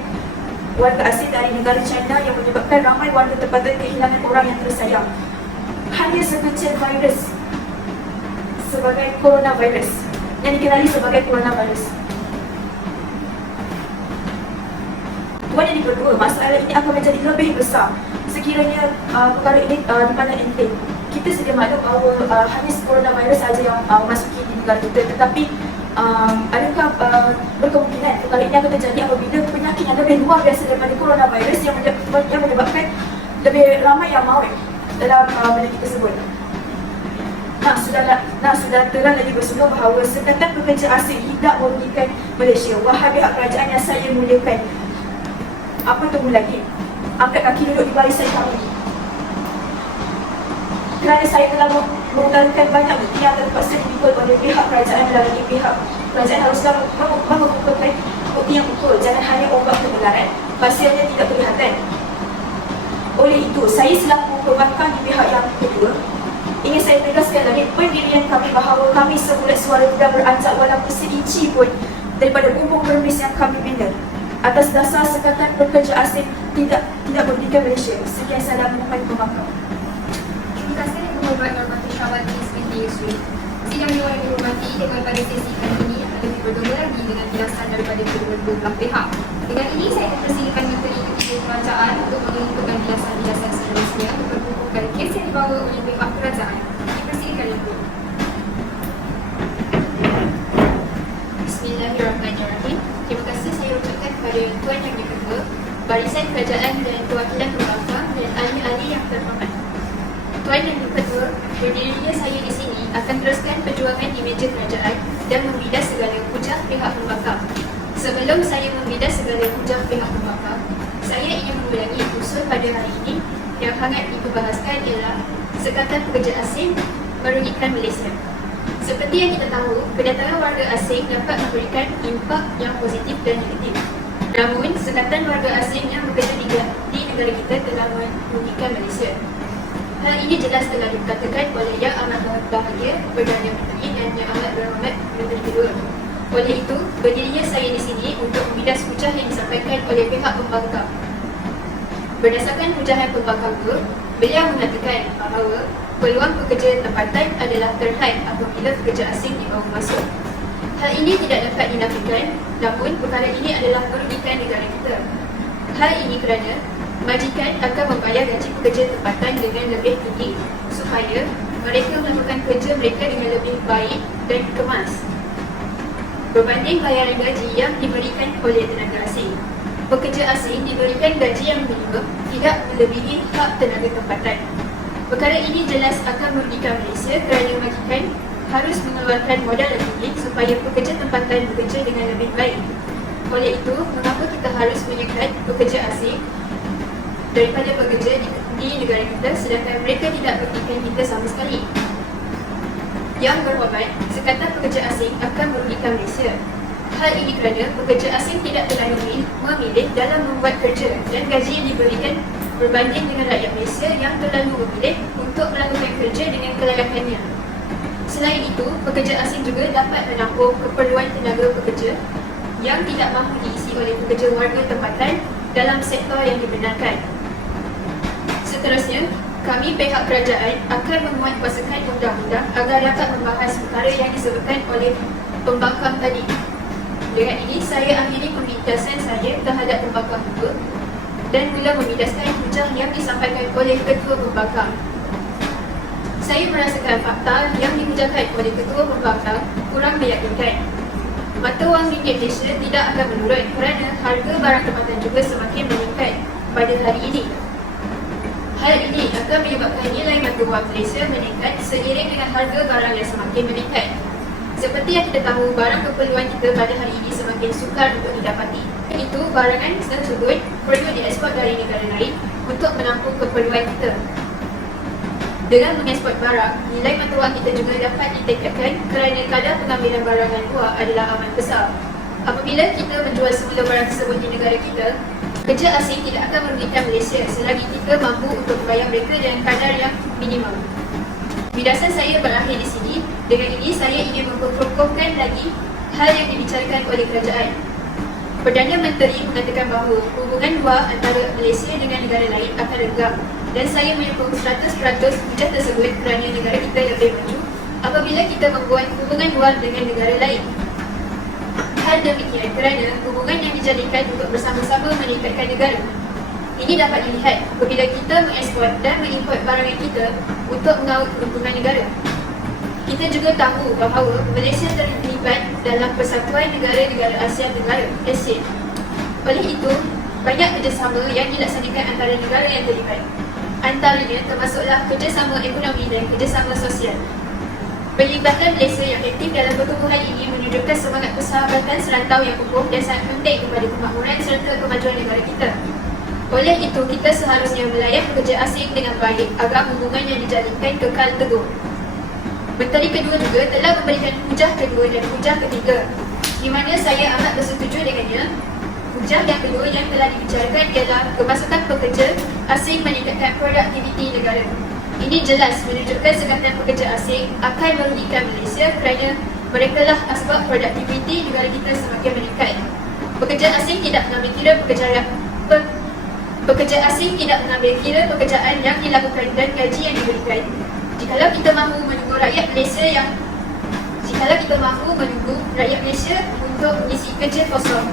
warga asing dari negara China yang menyebabkan ramai warga tempatan kehilangan orang yang tersayang. Hanya sekecil virus sebagai coronavirus yang dikenali sebagai coronavirus. Tuan Yang Dipertua, masalah ini akan menjadi lebih besar sekiranya perkara ini dipandang enteng. Kita sedia maklum bahawa hanya coronavirus sahaja yang masuki di negara kita, tetapi adakah berkemungkinan perkara ini akan terjadi apabila penyakit yang lebih luar biasa daripada coronavirus yang menyebabkan lebih ramai yang maut dalam penyakit tersebut. Sudah terang lagi bersungguh bahawa sekatan pekerja asing tidak merugikan Malaysia. Wahai pihak kerajaan yang saya muliakan, apa tunggu lagi? Angkat kaki duduk di barisan kami. Kerana saya telah mengutarakan banyak bukti yang terpaksa dipikul oleh pihak kerajaan dan lagi pihak kerajaan haruslah mengumpulkan bukti yang betul. Jangan hanya obat kebenaran, hasilnya tidak kelihatan. Oleh itu, saya selaku perbankan di pihak yang kedua ingin saya tegaskan lagi pendirian kami bahawa kami sebulat suara tidak beranjak walaupun seinci pun daripada bumbung permis yang kami bina atas dasar sekatan pekerja asing tidak merugikan Malaysia. Sekian, salam Muhammad Pembangkang. Terima kasih yang berhormat Normatif Syawati Ismiti Yusri. Sidang Dewan yang dihormati, dengan pada sesi kali ini akan lebih bergema lagi dengan jelasan daripada kedua-dua belah pihak. Dengan ini saya akan persilakan Menteri Ketiga Kerajaan untuk mengemukakan jelasan-jelasan seterusnya berhubungkan kes yang dibawa oleh pihak kerajaan. Dipersilakan Menteri. Bismillahirrahmanirrahim. Terima kasih saya ucapkan kepada Tuan Yang Dipertua, Barisan Kerajaan dan Perwakilan Pembangkang dan ahli-ahli yang terhormat. Tuan Yang Dipertua, berdirinya saya di sini akan teruskan perjuangan di meja kerajaan dan membidas segala hujah pihak pembangkang. Sebelum saya membidas segala hujah pihak pembangkang, saya ingin mengulangi usul pada hari ini yang hangat diperbahaskan ialah sekatan pekerja asing merugikan Malaysia. Seperti yang kita tahu, kedatangan warga asing dapat memberikan impak yang positif dan negatif. Namun, sekatan warga asing yang bekerja di negara kita telah merugikan Malaysia. Hal ini jelas telah dikatakan oleh Yang Amat Bahagia Perdana Menteri dan Yang Amat Berhormat Menteri Kedua. Oleh itu, berdirinya saya di sini untuk membidas hujah yang disampaikan oleh pihak pembangkang. Berdasarkan hujahan pembangkang itu, beliau mengatakan bahawa peluang pekerja tempatan adalah terhad apabila pekerja asing dibawa masuk. Hal ini tidak dapat dinafikan, namun perkara ini adalah merugikan negara kita. Hal ini kerana majikan akan membayar gaji pekerja tempatan dengan lebih tinggi supaya mereka melakukan kerja mereka dengan lebih baik dan dikemas berbanding bayaran gaji yang diberikan oleh tenaga asing. Pekerja asing diberikan gaji yang minimum tidak melebihi hak tenaga tempatan. Perkara ini jelas akan merugikan Malaysia kerana majikan harus mengeluarkan modal yang tinggi supaya pekerja tempatan bekerja dengan lebih baik. Oleh itu, mengapa kita harus menyekat pekerja asing daripada bekerja di negara kita sedangkan mereka tidak merugikan kita sama sekali? Yang berhormat, sekatan pekerja asing akan merugikan Malaysia. Hal ini kerana pekerja asing tidak telah memilih dalam membuat kerja dan gaji yang diberikan berbanding dengan rakyat Malaysia yang terlalu memilih untuk melakukan kerja dengan kelayakannya. Selain itu, pekerja asing juga dapat menampung keperluan tenaga pekerja yang tidak mahu diisi oleh pekerja warga tempatan dalam sektor yang dibenarkan. Seterusnya, kami pihak kerajaan akan memuat kuasakan undang-undang agar dapat membahas perkara yang disebutkan oleh pembangkang tadi. Dengan ini, saya akhiri pembintasan saya terhadap pembangkang itu dan mula memindaskan hujah yang disampaikan oleh Ketua Pembangkang. Saya merasakan fakta yang dihujahkan oleh Ketua Pembangkang kurang meyakinkan. Mata wang ringgit Malaysia tidak akan menurun kerana harga barang tempatan juga semakin meningkat pada hari ini. Hal ini akan menyebabkan nilai mata wang Malaysia meningkat seiring dengan harga barang yang semakin meningkat. Seperti yang kita tahu, barang keperluan kita pada hari ini semakin sukar untuk didapati. Itu, barangan tersebut perlu dieksport dari negara lain untuk menampung keperluan kita. Dengan mengeksport barang, nilai mata wang kita juga dapat ditingkatkan kerana kadar pengambilan barangan luar adalah amat besar. Apabila kita menjual semula barang tersebut di negara kita, kerja asing tidak akan merugikan Malaysia selagi kita mampu untuk membayar mereka dengan kadar yang minimum. Bidasan saya berakhir di sini. Dengan ini, saya ingin memperkokohkan lagi hal yang dibicarakan oleh kerajaan. Perdana Menteri mengatakan bahawa hubungan luar antara Malaysia dengan negara lain akan renggang dan saya menyokong 100% hujah tersebut kerana negara kita lebih maju apabila kita membuat hubungan luar dengan negara lain. Hal demikian kerana hubungan yang dijalinkan untuk bersama-sama meningkatkan negara. Ini dapat dilihat apabila kita mengeksport dan mengimport barangan kita untuk mengawal hubungan negara. Kita juga tahu bahawa Malaysia terlibat dalam Persatuan Negara-Negara Asia Tenggara (ASEAN). Oleh itu, banyak kerjasama yang dilaksanakan antara negara yang terlibat. Antaranya termasuklah kerjasama ekonomi dan kerjasama sosial. Pelibatan Malaysia yang aktif dalam pertumbuhan ini menunjukkan semangat persahabatan serantau yang kukuh dan sangat penting kepada kemakmuran serta kemajuan negara kita. Oleh itu, kita seharusnya melayan pekerja asing dengan baik agar hubungan yang dijalinkan kekal teguh. Menteri Kedua juga telah memberikan hujah kedua dan hujah ketiga, di mana saya amat bersetuju dengannya. Hujah yang kedua yang telah dibicarakan ialah kemasukan pekerja asing meningkatkan produktiviti negara. Ini jelas menunjukkan sekatan pekerja asing akan merugikan Malaysia kerana mereka lah asbab produktiviti negara kita semakin meningkat. Pekerja asing tidak mengambil kira pekerjaan yang dilakukan dan gaji yang diberikan. Jikalau kita mahu menunggu rakyat Malaysia untuk mengisi kerja kosong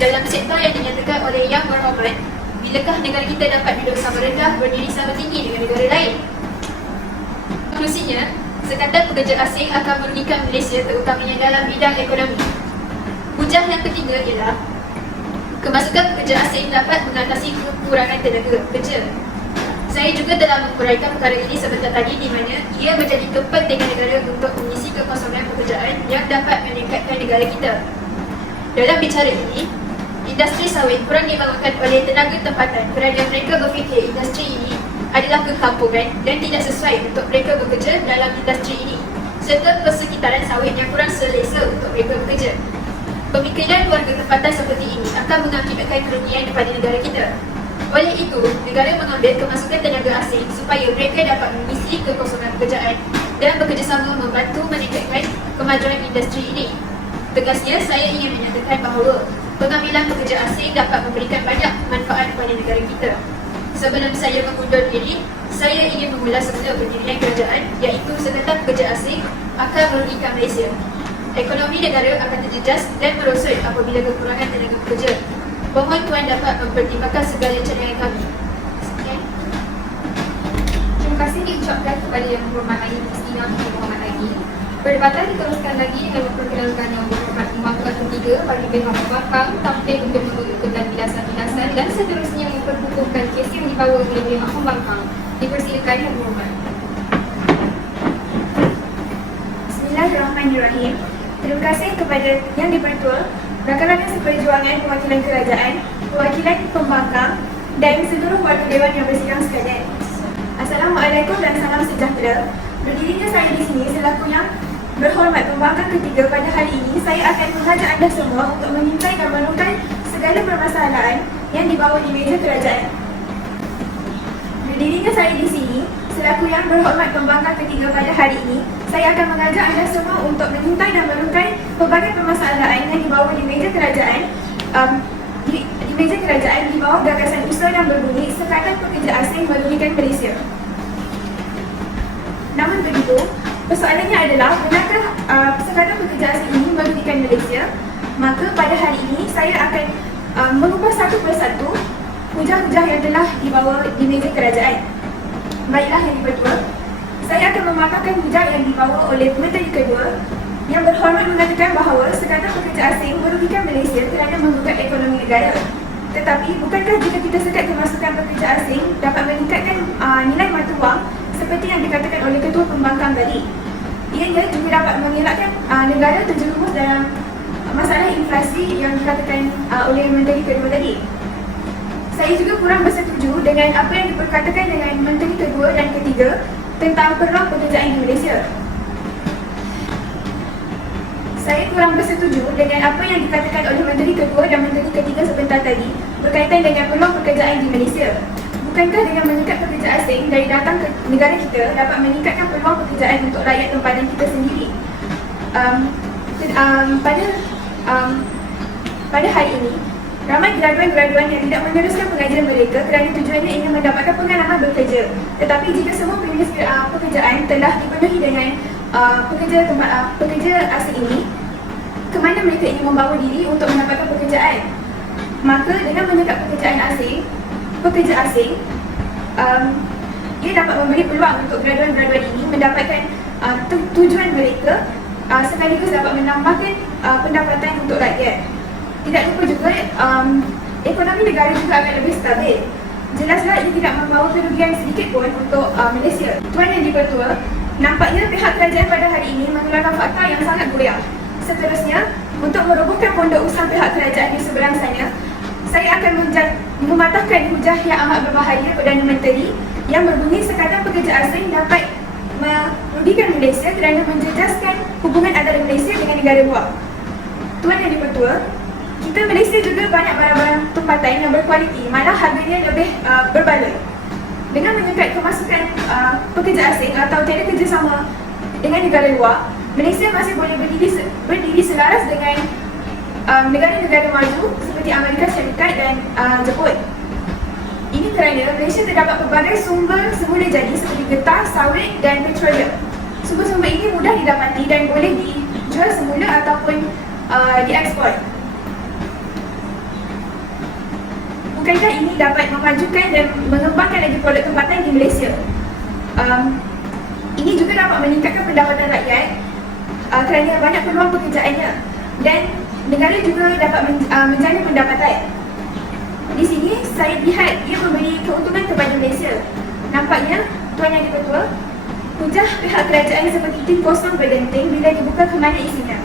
dalam sektor yang dinyatakan oleh Yang Berhormat, bilakah negara kita dapat duduk sama rendah berdiri sama tinggi dengan negara lain? Konklusinya, sekatan pekerja asing akan merugikan Malaysia terutamanya dalam bidang ekonomi. Hujah yang ketiga ialah kemasukan pekerja asing dapat mengatasi kekurangan tenaga kerja. Saya juga telah menguraikan perkara ini sebentar tadi di mana ia menjadi tempat dengan negara untuk mengisi kekosongan pekerjaan yang dapat meningkatkan negara kita. Dalam bicara ini, industri sawit kurang dibangunkan oleh tenaga tempatan kerana mereka berfikir industri ini adalah kekampungan dan tidak sesuai untuk mereka bekerja dalam industri ini. serta persekitaran sawit yang kurang selesa untuk mereka bekerja. Pemikiran warga tempatan seperti ini akan mengakibatkan kerugian kepada negara kita. Oleh itu, negara mengambil kemasukan tenaga asing supaya mereka dapat mengisi kekosongan pekerjaan dan bekerjasama membantu meningkatkan kemajuan industri ini. Tegasnya, saya ingin menyatakan bahawa pengambilan pekerja asing dapat memberikan banyak manfaat kepada negara kita. Sebelum saya mengundur diri, saya ingin mengulas semula pendirian kerajaan, iaitu Sekatan Pekerja Asing akan merugikan Malaysia. Ekonomi negara akan terjejas dan merosot apabila kekurangan tenaga pekerja. Mohon Tuan dapat mempertimbangkan segala cadangan kami. Sekian. Terima kasih diucapkan kepada Yang Berhormat Ahli Istina Yang Berhormat Aghi. Perdebatan diteruskan lagi dengan memperkenalkan Yang Berhormat Pembangkang ketiga bagi pihak pembangkang tampil untuk mengukuhkan bilasan-bilasan dan seterusnya memperhukumkan kes yang dibawa oleh pihak pembangkang. Dipersilakan Yang Berhormat. Bismillahirrahmanirrahim. Terima kasih kepada Yang di-Pertua, rakan-rakan seperjuangan perwakilan kerajaan, perwakilan pembangkang dan seluruh warga dewan yang bersidang sekalian. Assalamualaikum dan salam sejahtera. Berdirinya saya di sini selaku Yang Berhormat Pembangkang ketiga pada hari ini, saya akan mengajak anda semua untuk menyintai dan merenungkan segala permasalahan yang dibawa di meja kerajaan. Berdirinya saya di sini selaku Yang Berhormat Pembangkang ketiga pada hari ini, saya akan mengajak anda semua untuk menyintai dan merenungkan pelbagai permasalahan yang dibawa di meja kerajaan di meja kerajaan di bawah gagasan usaha yang berbunyi Sekatan Pekerja Asing Merugikan Malaysia. Namun begitu, persoalannya adalah benarkah Sekatan Pekerja Asing ini merugikan Malaysia? Maka pada hari ini saya akan mengubah satu persatu hujah-hujah yang telah dibawa di meja kerajaan. Baiklah Yang di-Pertua, saya akan memaparkan hujah yang dibawa oleh Menteri Kedua yang berhormat mengatakan bahawa Sekatan Pekerja Asing merugikan Malaysia kerana menggugat ekonomi negara. Tetapi, bukankah jika kita sekat kemasukan pekerja asing dapat meningkatkan nilai mata wang seperti yang dikatakan oleh Ketua Pembangkang tadi? Ianya juga dapat mengelakkan negara terjerumus dalam masalah inflasi yang dikatakan oleh Menteri Kedua tadi. Saya juga kurang bersetuju dengan apa yang diperkatakan dengan Menteri Kedua dan Ketiga tentang peluang pekerjaan di Malaysia. Saya kurang bersetuju dengan apa yang dikatakan oleh Menteri Kedua dan Menteri Ketiga sebentar tadi berkaitan dengan peluang pekerjaan di Malaysia. Bukankah dengan mengikat pekerja asing dari datang ke negara kita dapat meningkatkan peluang pekerjaan untuk rakyat tempadan kita sendiri? Pada hari ini, ramai graduan-graduan yang tidak meneruskan pengajian mereka kerana tujuannya ingin mendapatkan pengalaman bekerja. Tetapi jika semua peringkat pekerjaan telah dipenuhi dengan pekerja asing ini, ke mana mereka ingin membawa diri untuk mendapatkan pekerjaan? Maka dengan menyekat pekerja asing, ia dapat memberi peluang untuk graduan-graduan ini mendapatkan tujuan mereka, sekaligus dapat menambahkan pendapatan untuk rakyat. Tidak lupa juga, ekonomi negara juga akan lebih stabil. Jelaslah ia tidak membawa kerugian sedikit pun untuk Malaysia. Tuan Yang di-Pertua, nampaknya pihak kerajaan pada hari ini mengeluarkan fakta yang sangat goyah. Seterusnya, untuk merobohkan pondok usaha pihak kerajaan di seberang sana, saya akan mematahkan hujah yang amat berbahaya Perdana Menteri yang berbunyi Sekatan Pekerja Asing dapat merugikan Malaysia kerana menjejaskan hubungan antara Malaysia dengan negara luar. Tuan Yang di-Pertua, kita Malaysia juga banyak barang-barang tempatan yang berkualiti, malah harganya lebih berbaloi. Dengan menyekat kemasukan pekerja asing atau tiada kerjasama dengan negara luar, Malaysia masih boleh berdiri selaras dengan negara-negara maju seperti Amerika Syarikat dan Jepun. Ini kerana Malaysia terdapat pelbagai sumber semula jadi seperti getah, sawit dan petroleum. Sumber-sumber ini mudah didapati dan boleh dijual semula ataupun diekspor. Bukankah ini dapat memajukan dan mengembangkan lagi produk tempatan di Malaysia? Ini juga dapat meningkatkan pendapatan rakyat kerana banyak peluang pekerjaannya, dan negara juga dapat menjana pendapatan. Di sini saya lihat ia memberi keuntungan kepada Malaysia. Nampaknya Tuan Yang di-Pertua, hujah pihak kerajaan seperti tim kosong berdenting bila dibuka ke mana isinya.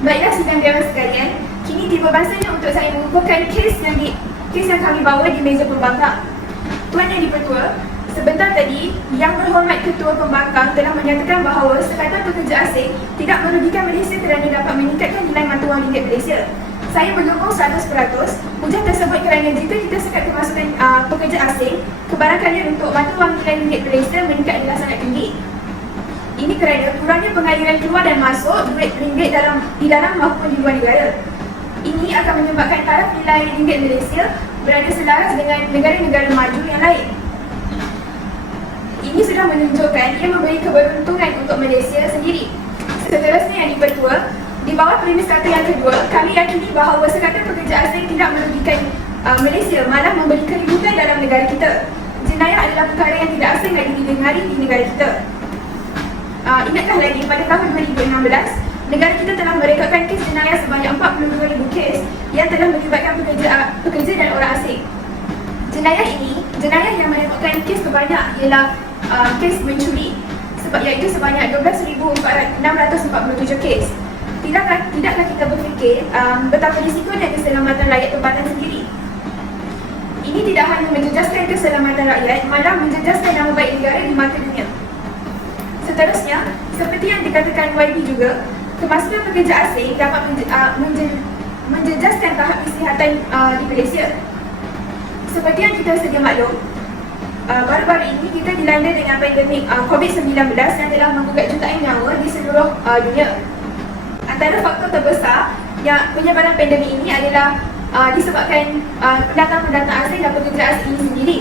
Baiklah sidang dewan sekalian, kini tiba masanya untuk saya mengukuhkan kes yang kes yang kami bawa di meja pembangkang. Tuan Yang di-Pertua, sebentar tadi, Yang Berhormat Ketua Pembangkang telah menyatakan bahawa Sekatan Pekerja Asing tidak merugikan Malaysia kerana dapat meningkatkan nilai mata wang ringgit Malaysia. Saya mendukung 100% hujah tersebut kerana jika kita sekat kemasukan pekerja asing, kebarangkalian untuk mata wang nilai ringgit Malaysia meningkat adalah sangat tinggi. Ini kerana kurangnya pengaliran keluar dan masuk duit ringgit di dalam maupun di luar negara. Ini akan menyebabkan taraf nilai ringgit Malaysia berada selaras dengan negara-negara maju yang lain. Ini sudah menunjukkan ia memberi keberuntungan untuk Malaysia sendiri. Seterusnya Yang di-Pertua, di bawah premis kata yang kedua, kami yakini bahawa Sekatan Pekerja Asing tidak merugikan Malaysia, malah memberi keributan dalam negara kita. Jenayah adalah perkara yang tidak asing lagi didengari di negara kita. Ingatkah lagi pada tahun 2016, negara kita telah merekodkan kes jenayah sebanyak 42,000 kes yang telah melibatkan pekerja dan orang asing. Jenayah yang merekodkan kes terbanyak ialah kes mencuri, iaitu sebanyak 12,647 kes. Tidakkah kita berfikir betapa risikonya keselamatan rakyat tempatan sendiri? Ini tidak hanya menjejaskan keselamatan rakyat, malah menjejaskan nama baik negara di mata dunia. Seterusnya, seperti yang dikatakan YB juga, kemasukan pekerja asing dapat menjejaskan tahap kesihatan di Malaysia. Seperti yang kita sedia maklum, baru-baru ini kita dilanda dengan pandemik COVID-19 yang telah menggugat jutaan nyawa di seluruh dunia. Antara faktor terbesar yang penyebaran pandemik ini adalah disebabkan pendatang-pendatang asing dan pekerja asing ini sendiri.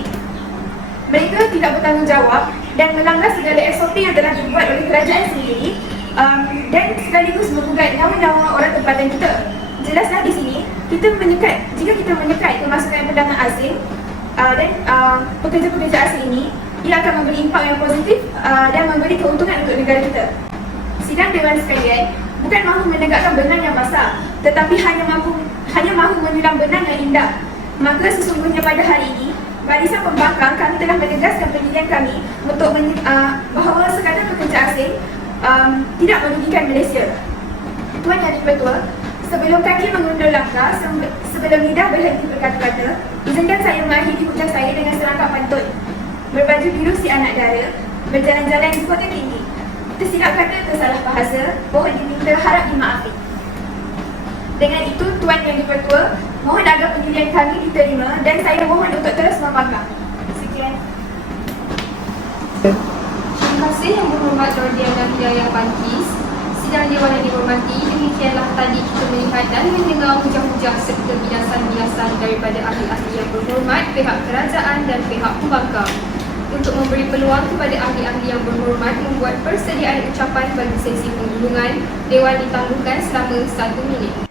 Mereka tidak bertanggungjawab dan melanggar segala SOP yang telah dibuat oleh kerajaan sendiri dan sekaligus menggugat nyawa-nyawa orang tempatan kita. Jelaslah di sini, jika kita menyekat kemasukan pendatang asing dan pekerja-pekerja asing ini, ia akan memberi impak yang positif dan memberi keuntungan untuk negara kita. Sidang Dewan sekalian, bukan mahu menegakkan benang yang basah, tetapi hanya mahu menyulam benang yang indah. Maka sesungguhnya pada hari ini, Barisan Pembangkang kami telah menegaskan pendirian kami untuk bahawa Sekatan Pekerja Asing tidak merugikan Malaysia. Tuan Yang di-Pertua, sebelum kaki mengundur langkah, sebelum lidah berhenti berkata-kata, izinkan saya mengakhiri hujah saya dengan serangkap pantun. Berbaju biru si anak dara, berjalan-jalan di kota tinggi. Tersilap kata, tersalah bahasa, mohon diminta, harap dimaafi. Dengan itu, Tuan Yang di-Pertua, mohon agar pendirian kami diterima dan saya mohon untuk terus membangkang. Sekian. Terima kasih Yang Berhormat Nordiana dan Hidayah Bankis. Sidang Dewan yang dihormati, demikianlah tadi kita melihat dan mendengar hujah-hujah serta biasan-biasan daripada ahli-ahli yang berhormat, pihak kerajaan dan pihak pembangkang. Untuk memberi peluang kepada ahli-ahli yang berhormat membuat persediaan ucapan bagi sesi penghubungan, Dewan ditangguhkan selama 1 minit.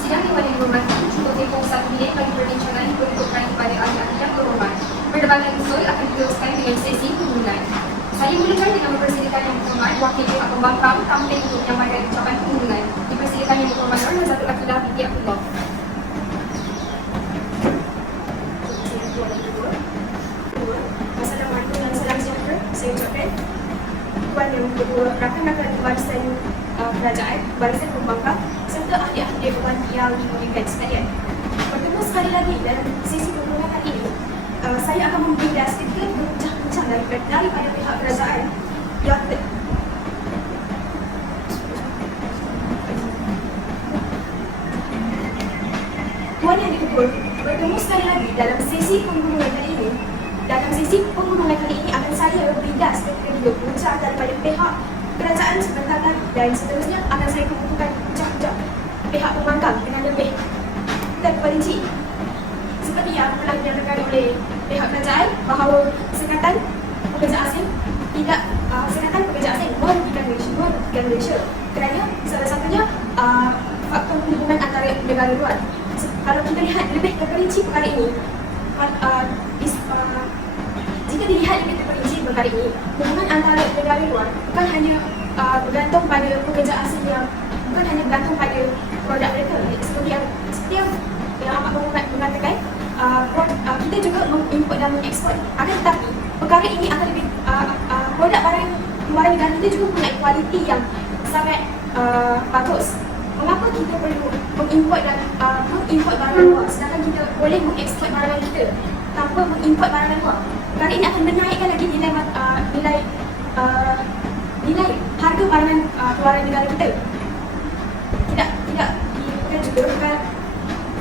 Sidang Dewan yang dihormati, cukup tempoh 1 minit bagi perbincangan diperuntukkan kepada ahli-ahli yang berhormat. Perdebatan usul akan diteruskan dengan sesi penghubungan. Saya mulakan dengan mempersilakan Yang Berhormat wakil pihak pembangkang tampil untuk menyampaikan ucapan penghubungan. Dipersilakan Yang Berhormat Datuk Akilah binti Abdullah. Assalamualaikum dan salam sejahtera. Saya ucapkan Tuan Yang Kedua, rakan-rakan barisan kerajaan, barisan pembangkang serta ahli-ahli dewan yang dimuliakan sekalian. Bertemu sekali lagi dalam sesi penghubungan kali ini. Saya akan memberi sedikit bincang-bincang daripada pihak kerajaan yang Tuan Yang Kedua, bertemu sekali lagi dalam sesi penghubungan kali ini. Dalam sesi penghubungan kali ini akan saya berindah seketika dulu ucap daripada pihak kerajaan sebentar lagi dan seterusnya akan saya kumpulkan ucap-ucap pihak pembangkang dengan lebih terperinci. Seperti yang telah dinyatakan oleh pihak kerajaan bahawa Sekatan Pekerja Asing merugikan Malaysia kerana salah satunya faktor hubungan antara negara luar. Kalau kita lihat lebih terperinci perkara ini, jika dilihat lebih terperinci perkara ini, hubungan antara negara luar bukan hanya bergantung pada pekerja asing yang bukan hanya bergantung pada produk mereka. Seperti yang Amat Berhormat mengatakan, kita juga mengimport dan mengekspor. Akan tetapi perkara ini akan lebih produk barang negara kita juga punya kualiti yang sangat bagus. Mengapa kita perlu mengimport barang luar sedangkan kita boleh mengekspor barang kita tanpa mengimport barang luar? Perkara ini akan menaikkan lagi nilai harga barangan keluaran negara kita. Tidak bukan juga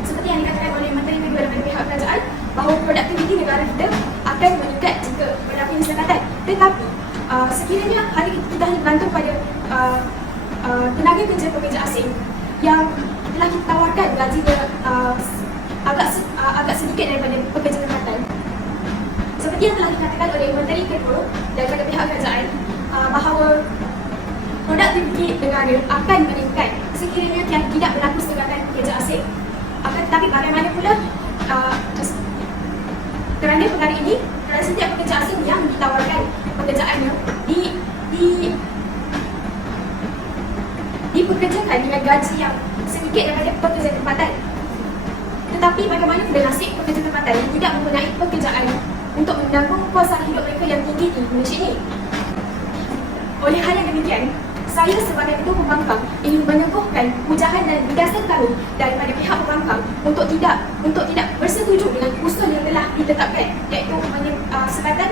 seperti yang dikatakan oleh Menteri Kedua dan pihak kerajaan bahawa produktiviti negara kita akan meningkat jika berlaku kesepakatan. Tetapi sekiranya hari kita hanya bergantung pada tenaga pekerja asing yang telah kita tawarkan gajinya agak sedikit daripada pekerja tempatan. Seperti yang telah dikatakan oleh Menteri Kedua dan juga pihak kerajaan bahawa produktiviti negara akan meningkat sekiranya tidak berlaku kesepakatan pekerja asing. Akan tetapi bagaimana pula kerana perkara ini, kerana setiap pekerja asing yang ditawarkan pekerjaannya dipekerjakan dengan gaji yang sedikit daripada pekerja tempatan. Tetapi bagaimana pula nasib pekerja tempatan yang tidak mempunyai pekerjaan untuk menanggung kos hidup mereka yang tinggi di Malaysia ini? Oleh hal yang demikian, saya sebagai ketua pembangkang ingin meneguhkan hujahan dan bidasan kami daripada pihak pembangkang untuk tidak bersetuju dengan usul yang telah ditetapkan, iaitu sekatan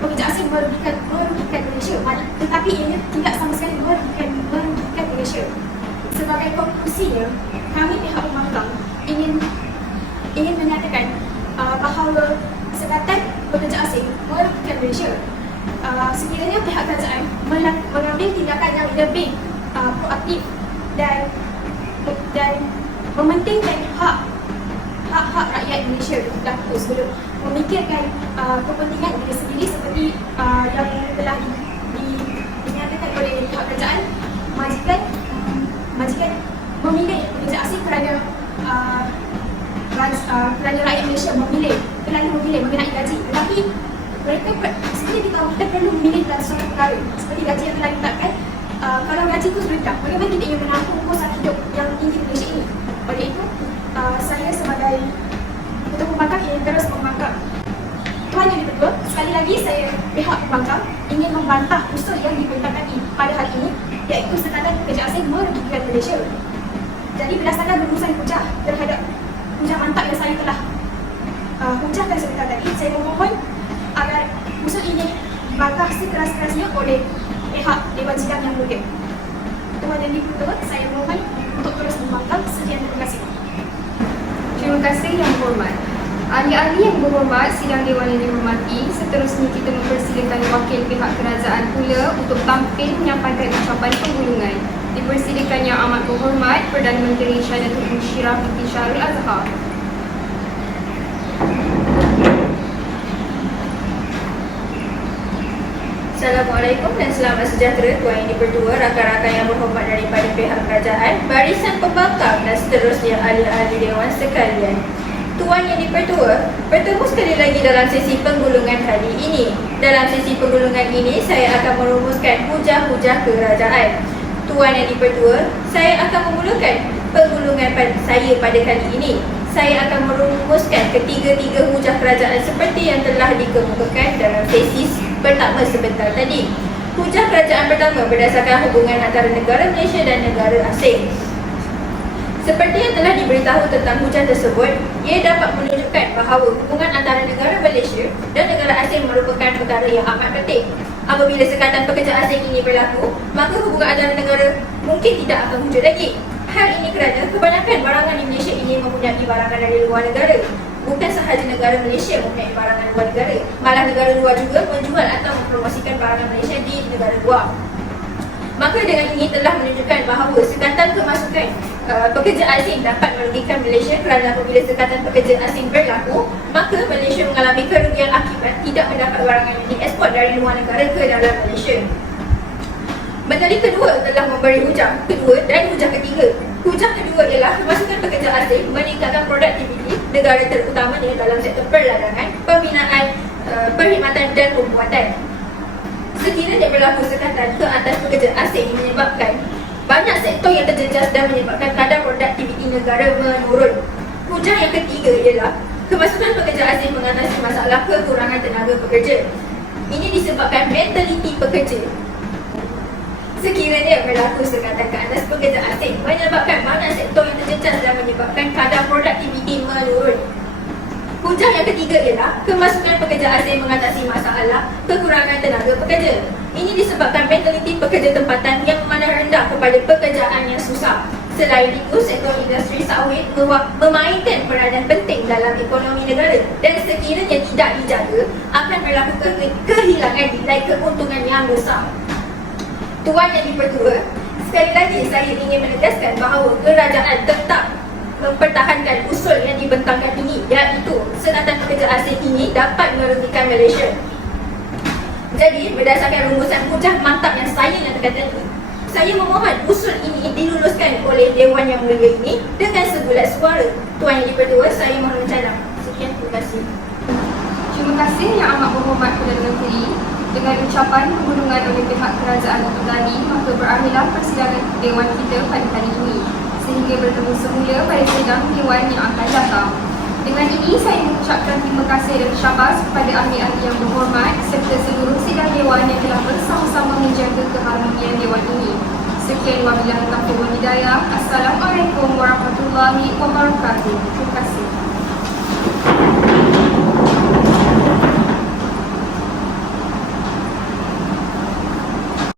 pekerja asing merugikan Malaysia, tetapi ianya tidak sama sekali merugikan Malaysia. Sebagai konklusinya, kami pihak pembangkang ingin menyatakan bahawa sekatan pekerja asing merugikan Malaysia. Sekiranya pihak kerajaan mengambil tindakan yang lebih proaktif dan mementingkan hak rakyat Malaysia dahulu sebelum memikirkan kepentingan diri sendiri seperti yang telah dinyatakan oleh pihak kerajaan, majikan memilih pekerja asing kerana rakyat Malaysia terlalu memilih mengenai gaji. Tetapi mereka sebenarnya kita perlu memilih dalam suatu perkara seperti gaji yang telah ditetapkan. Kalau gaji itu rendah, bagaimana kita ingin menampung kos hidup yang tinggi di Malaysia ini? Oleh itu, saya sebagai ketua pembangkang ingin terus membangkang. Tuan Yang Kedua, sekali lagi saya pihak pembangkang ingin membantah usul yang dibentangkan pada hari ini, iaitu sekatan pekerja asing merugikan Malaysia. Jadi berdasarkan rumusan hujah terhadap hujah mantap yang saya telah hujahkan sebentar tadi, saya memohon agar usul ini dibantah sekeras-kerasnya oleh pihak Dewan Sidang Yang Mulia. Tuan Yang Kedua, saya mohon untuk terus membangkang. Sekian, terima kasih. Terima kasih Yang Berhormat. Ahli-ahli yang berhormat, sidang Dewan yang dihormati, seterusnya kita mempersilakan wakil pihak kerajaan pula untuk tampil menyampaikan ucapan penggulungan. Dipersilakan Yang Amat Berhormat Perdana Menteri Syahdatul Musyirah Binti Syahrul Azhar. Assalamualaikum dan selamat sejahtera Tuan Yang Berdua, rakan-rakan yang berhormat daripada pihak kerajaan, barisan pembangkang dan seterusnya ahli-ahli dewan sekalian. Tuan Yang Berdua, bertemu sekali lagi dalam sesi penggulungan kali ini. Dalam sesi penggulungan ini, saya akan merumuskan hujah-hujah kerajaan. Tuan Yang Berdua, saya akan memulakan penggulungan saya pada kali ini. Saya akan merumuskan ketiga-tiga hujah kerajaan seperti yang telah dikemukakan dalam sesi pertama sebentar tadi. Hujah kerajaan pertama berdasarkan hubungan antara negara Malaysia dan negara asing. Seperti yang telah diberitahu tentang hujah tersebut, ia dapat menunjukkan bahawa hubungan antara negara Malaysia dan negara asing merupakan perkara yang amat penting. Apabila sekatan pekerja asing ini berlaku, maka hubungan antara negara mungkin tidak akan wujud lagi. Hal ini kerana kebanyakan barangan di Malaysia ini mempunyai barangan dari luar negara. Bukan sahaja negara Malaysia mempunyai barangan luar negara, malah negara luar juga menjual atau mempromosikan barangan Malaysia di negara luar. Maka dengan ini telah menunjukkan bahawa sekatan kemasukan pekerja asing dapat merugikan Malaysia kerana apabila sekatan pekerja asing berlaku, maka Malaysia mengalami kerugian akibat tidak mendapat barangan yang diekspor dari luar negara ke dalam Malaysia. Menteri Kedua telah memberi hujah kedua dan hujah ketiga. Hujah kedua ialah kemasukan pekerja asing meningkatkan produktiviti negara terutamanya dalam sektor perdagangan, pembinaan, perkhidmatan dan pembuatan. Sekiranya berlaku sekatan ke atas pekerja asing menyebabkan banyak sektor yang terjejas dan menyebabkan kadar produktiviti negara menurun. Hujah yang ketiga ialah kemasukan pekerja asing mengatasi masalah kekurangan tenaga pekerja. Ini disebabkan mentaliti pekerja. Sekiranya berlaku sekatan ke atas pekerja asing menyebabkan banyak sektor yang terjejas dan menyebabkan kadar produktiviti menurun. Hujah yang ketiga ialah kemasukan pekerja asing mengatasi masalah kekurangan tenaga pekerja. Ini disebabkan mentaliti pekerja tempatan yang memandang rendah kepada pekerjaan yang susah. Selain itu, sektor industri sawit memainkan peranan penting dalam ekonomi negara dan sekiranya tidak dijaga akan berlaku kehilangan nilai keuntungan yang besar. Tuan Yang Dipertua, sekali lagi saya ingin menegaskan bahawa kerajaan tetap mempertahankan usul yang dibentangkan ini, iaitu sekatan pekerja asing ini dapat merugikan Malaysia. Jadi, berdasarkan rumusan hujah mantap yang saya nyatakan tadi, saya memohon usul ini diluluskan oleh Dewan Yang Mulia ini dengan sebulat suara. Tuan Yang Dipertua, saya mohon mencadang. Sekian, terima kasih. Terima kasih Yang Amat Berhormat Perdana Menteri. Dengan ucapan pengundangan oleh pihak kerajaan itu tadi, maka berakhirlah persidangan Dewan kita pada hari ini, sehingga bertemu semula pada sidang Dewan yang akan datang. Dengan ini, saya mengucapkan terima kasih dan syabas kepada ahli-ahli yang berhormat serta seluruh sidang Dewan yang telah bersama-sama menjaga keharmonian Dewan ini. Sekian wabillahi taufiq wal hidayah. Assalamualaikum warahmatullahi wabarakatuh. Terima kasih.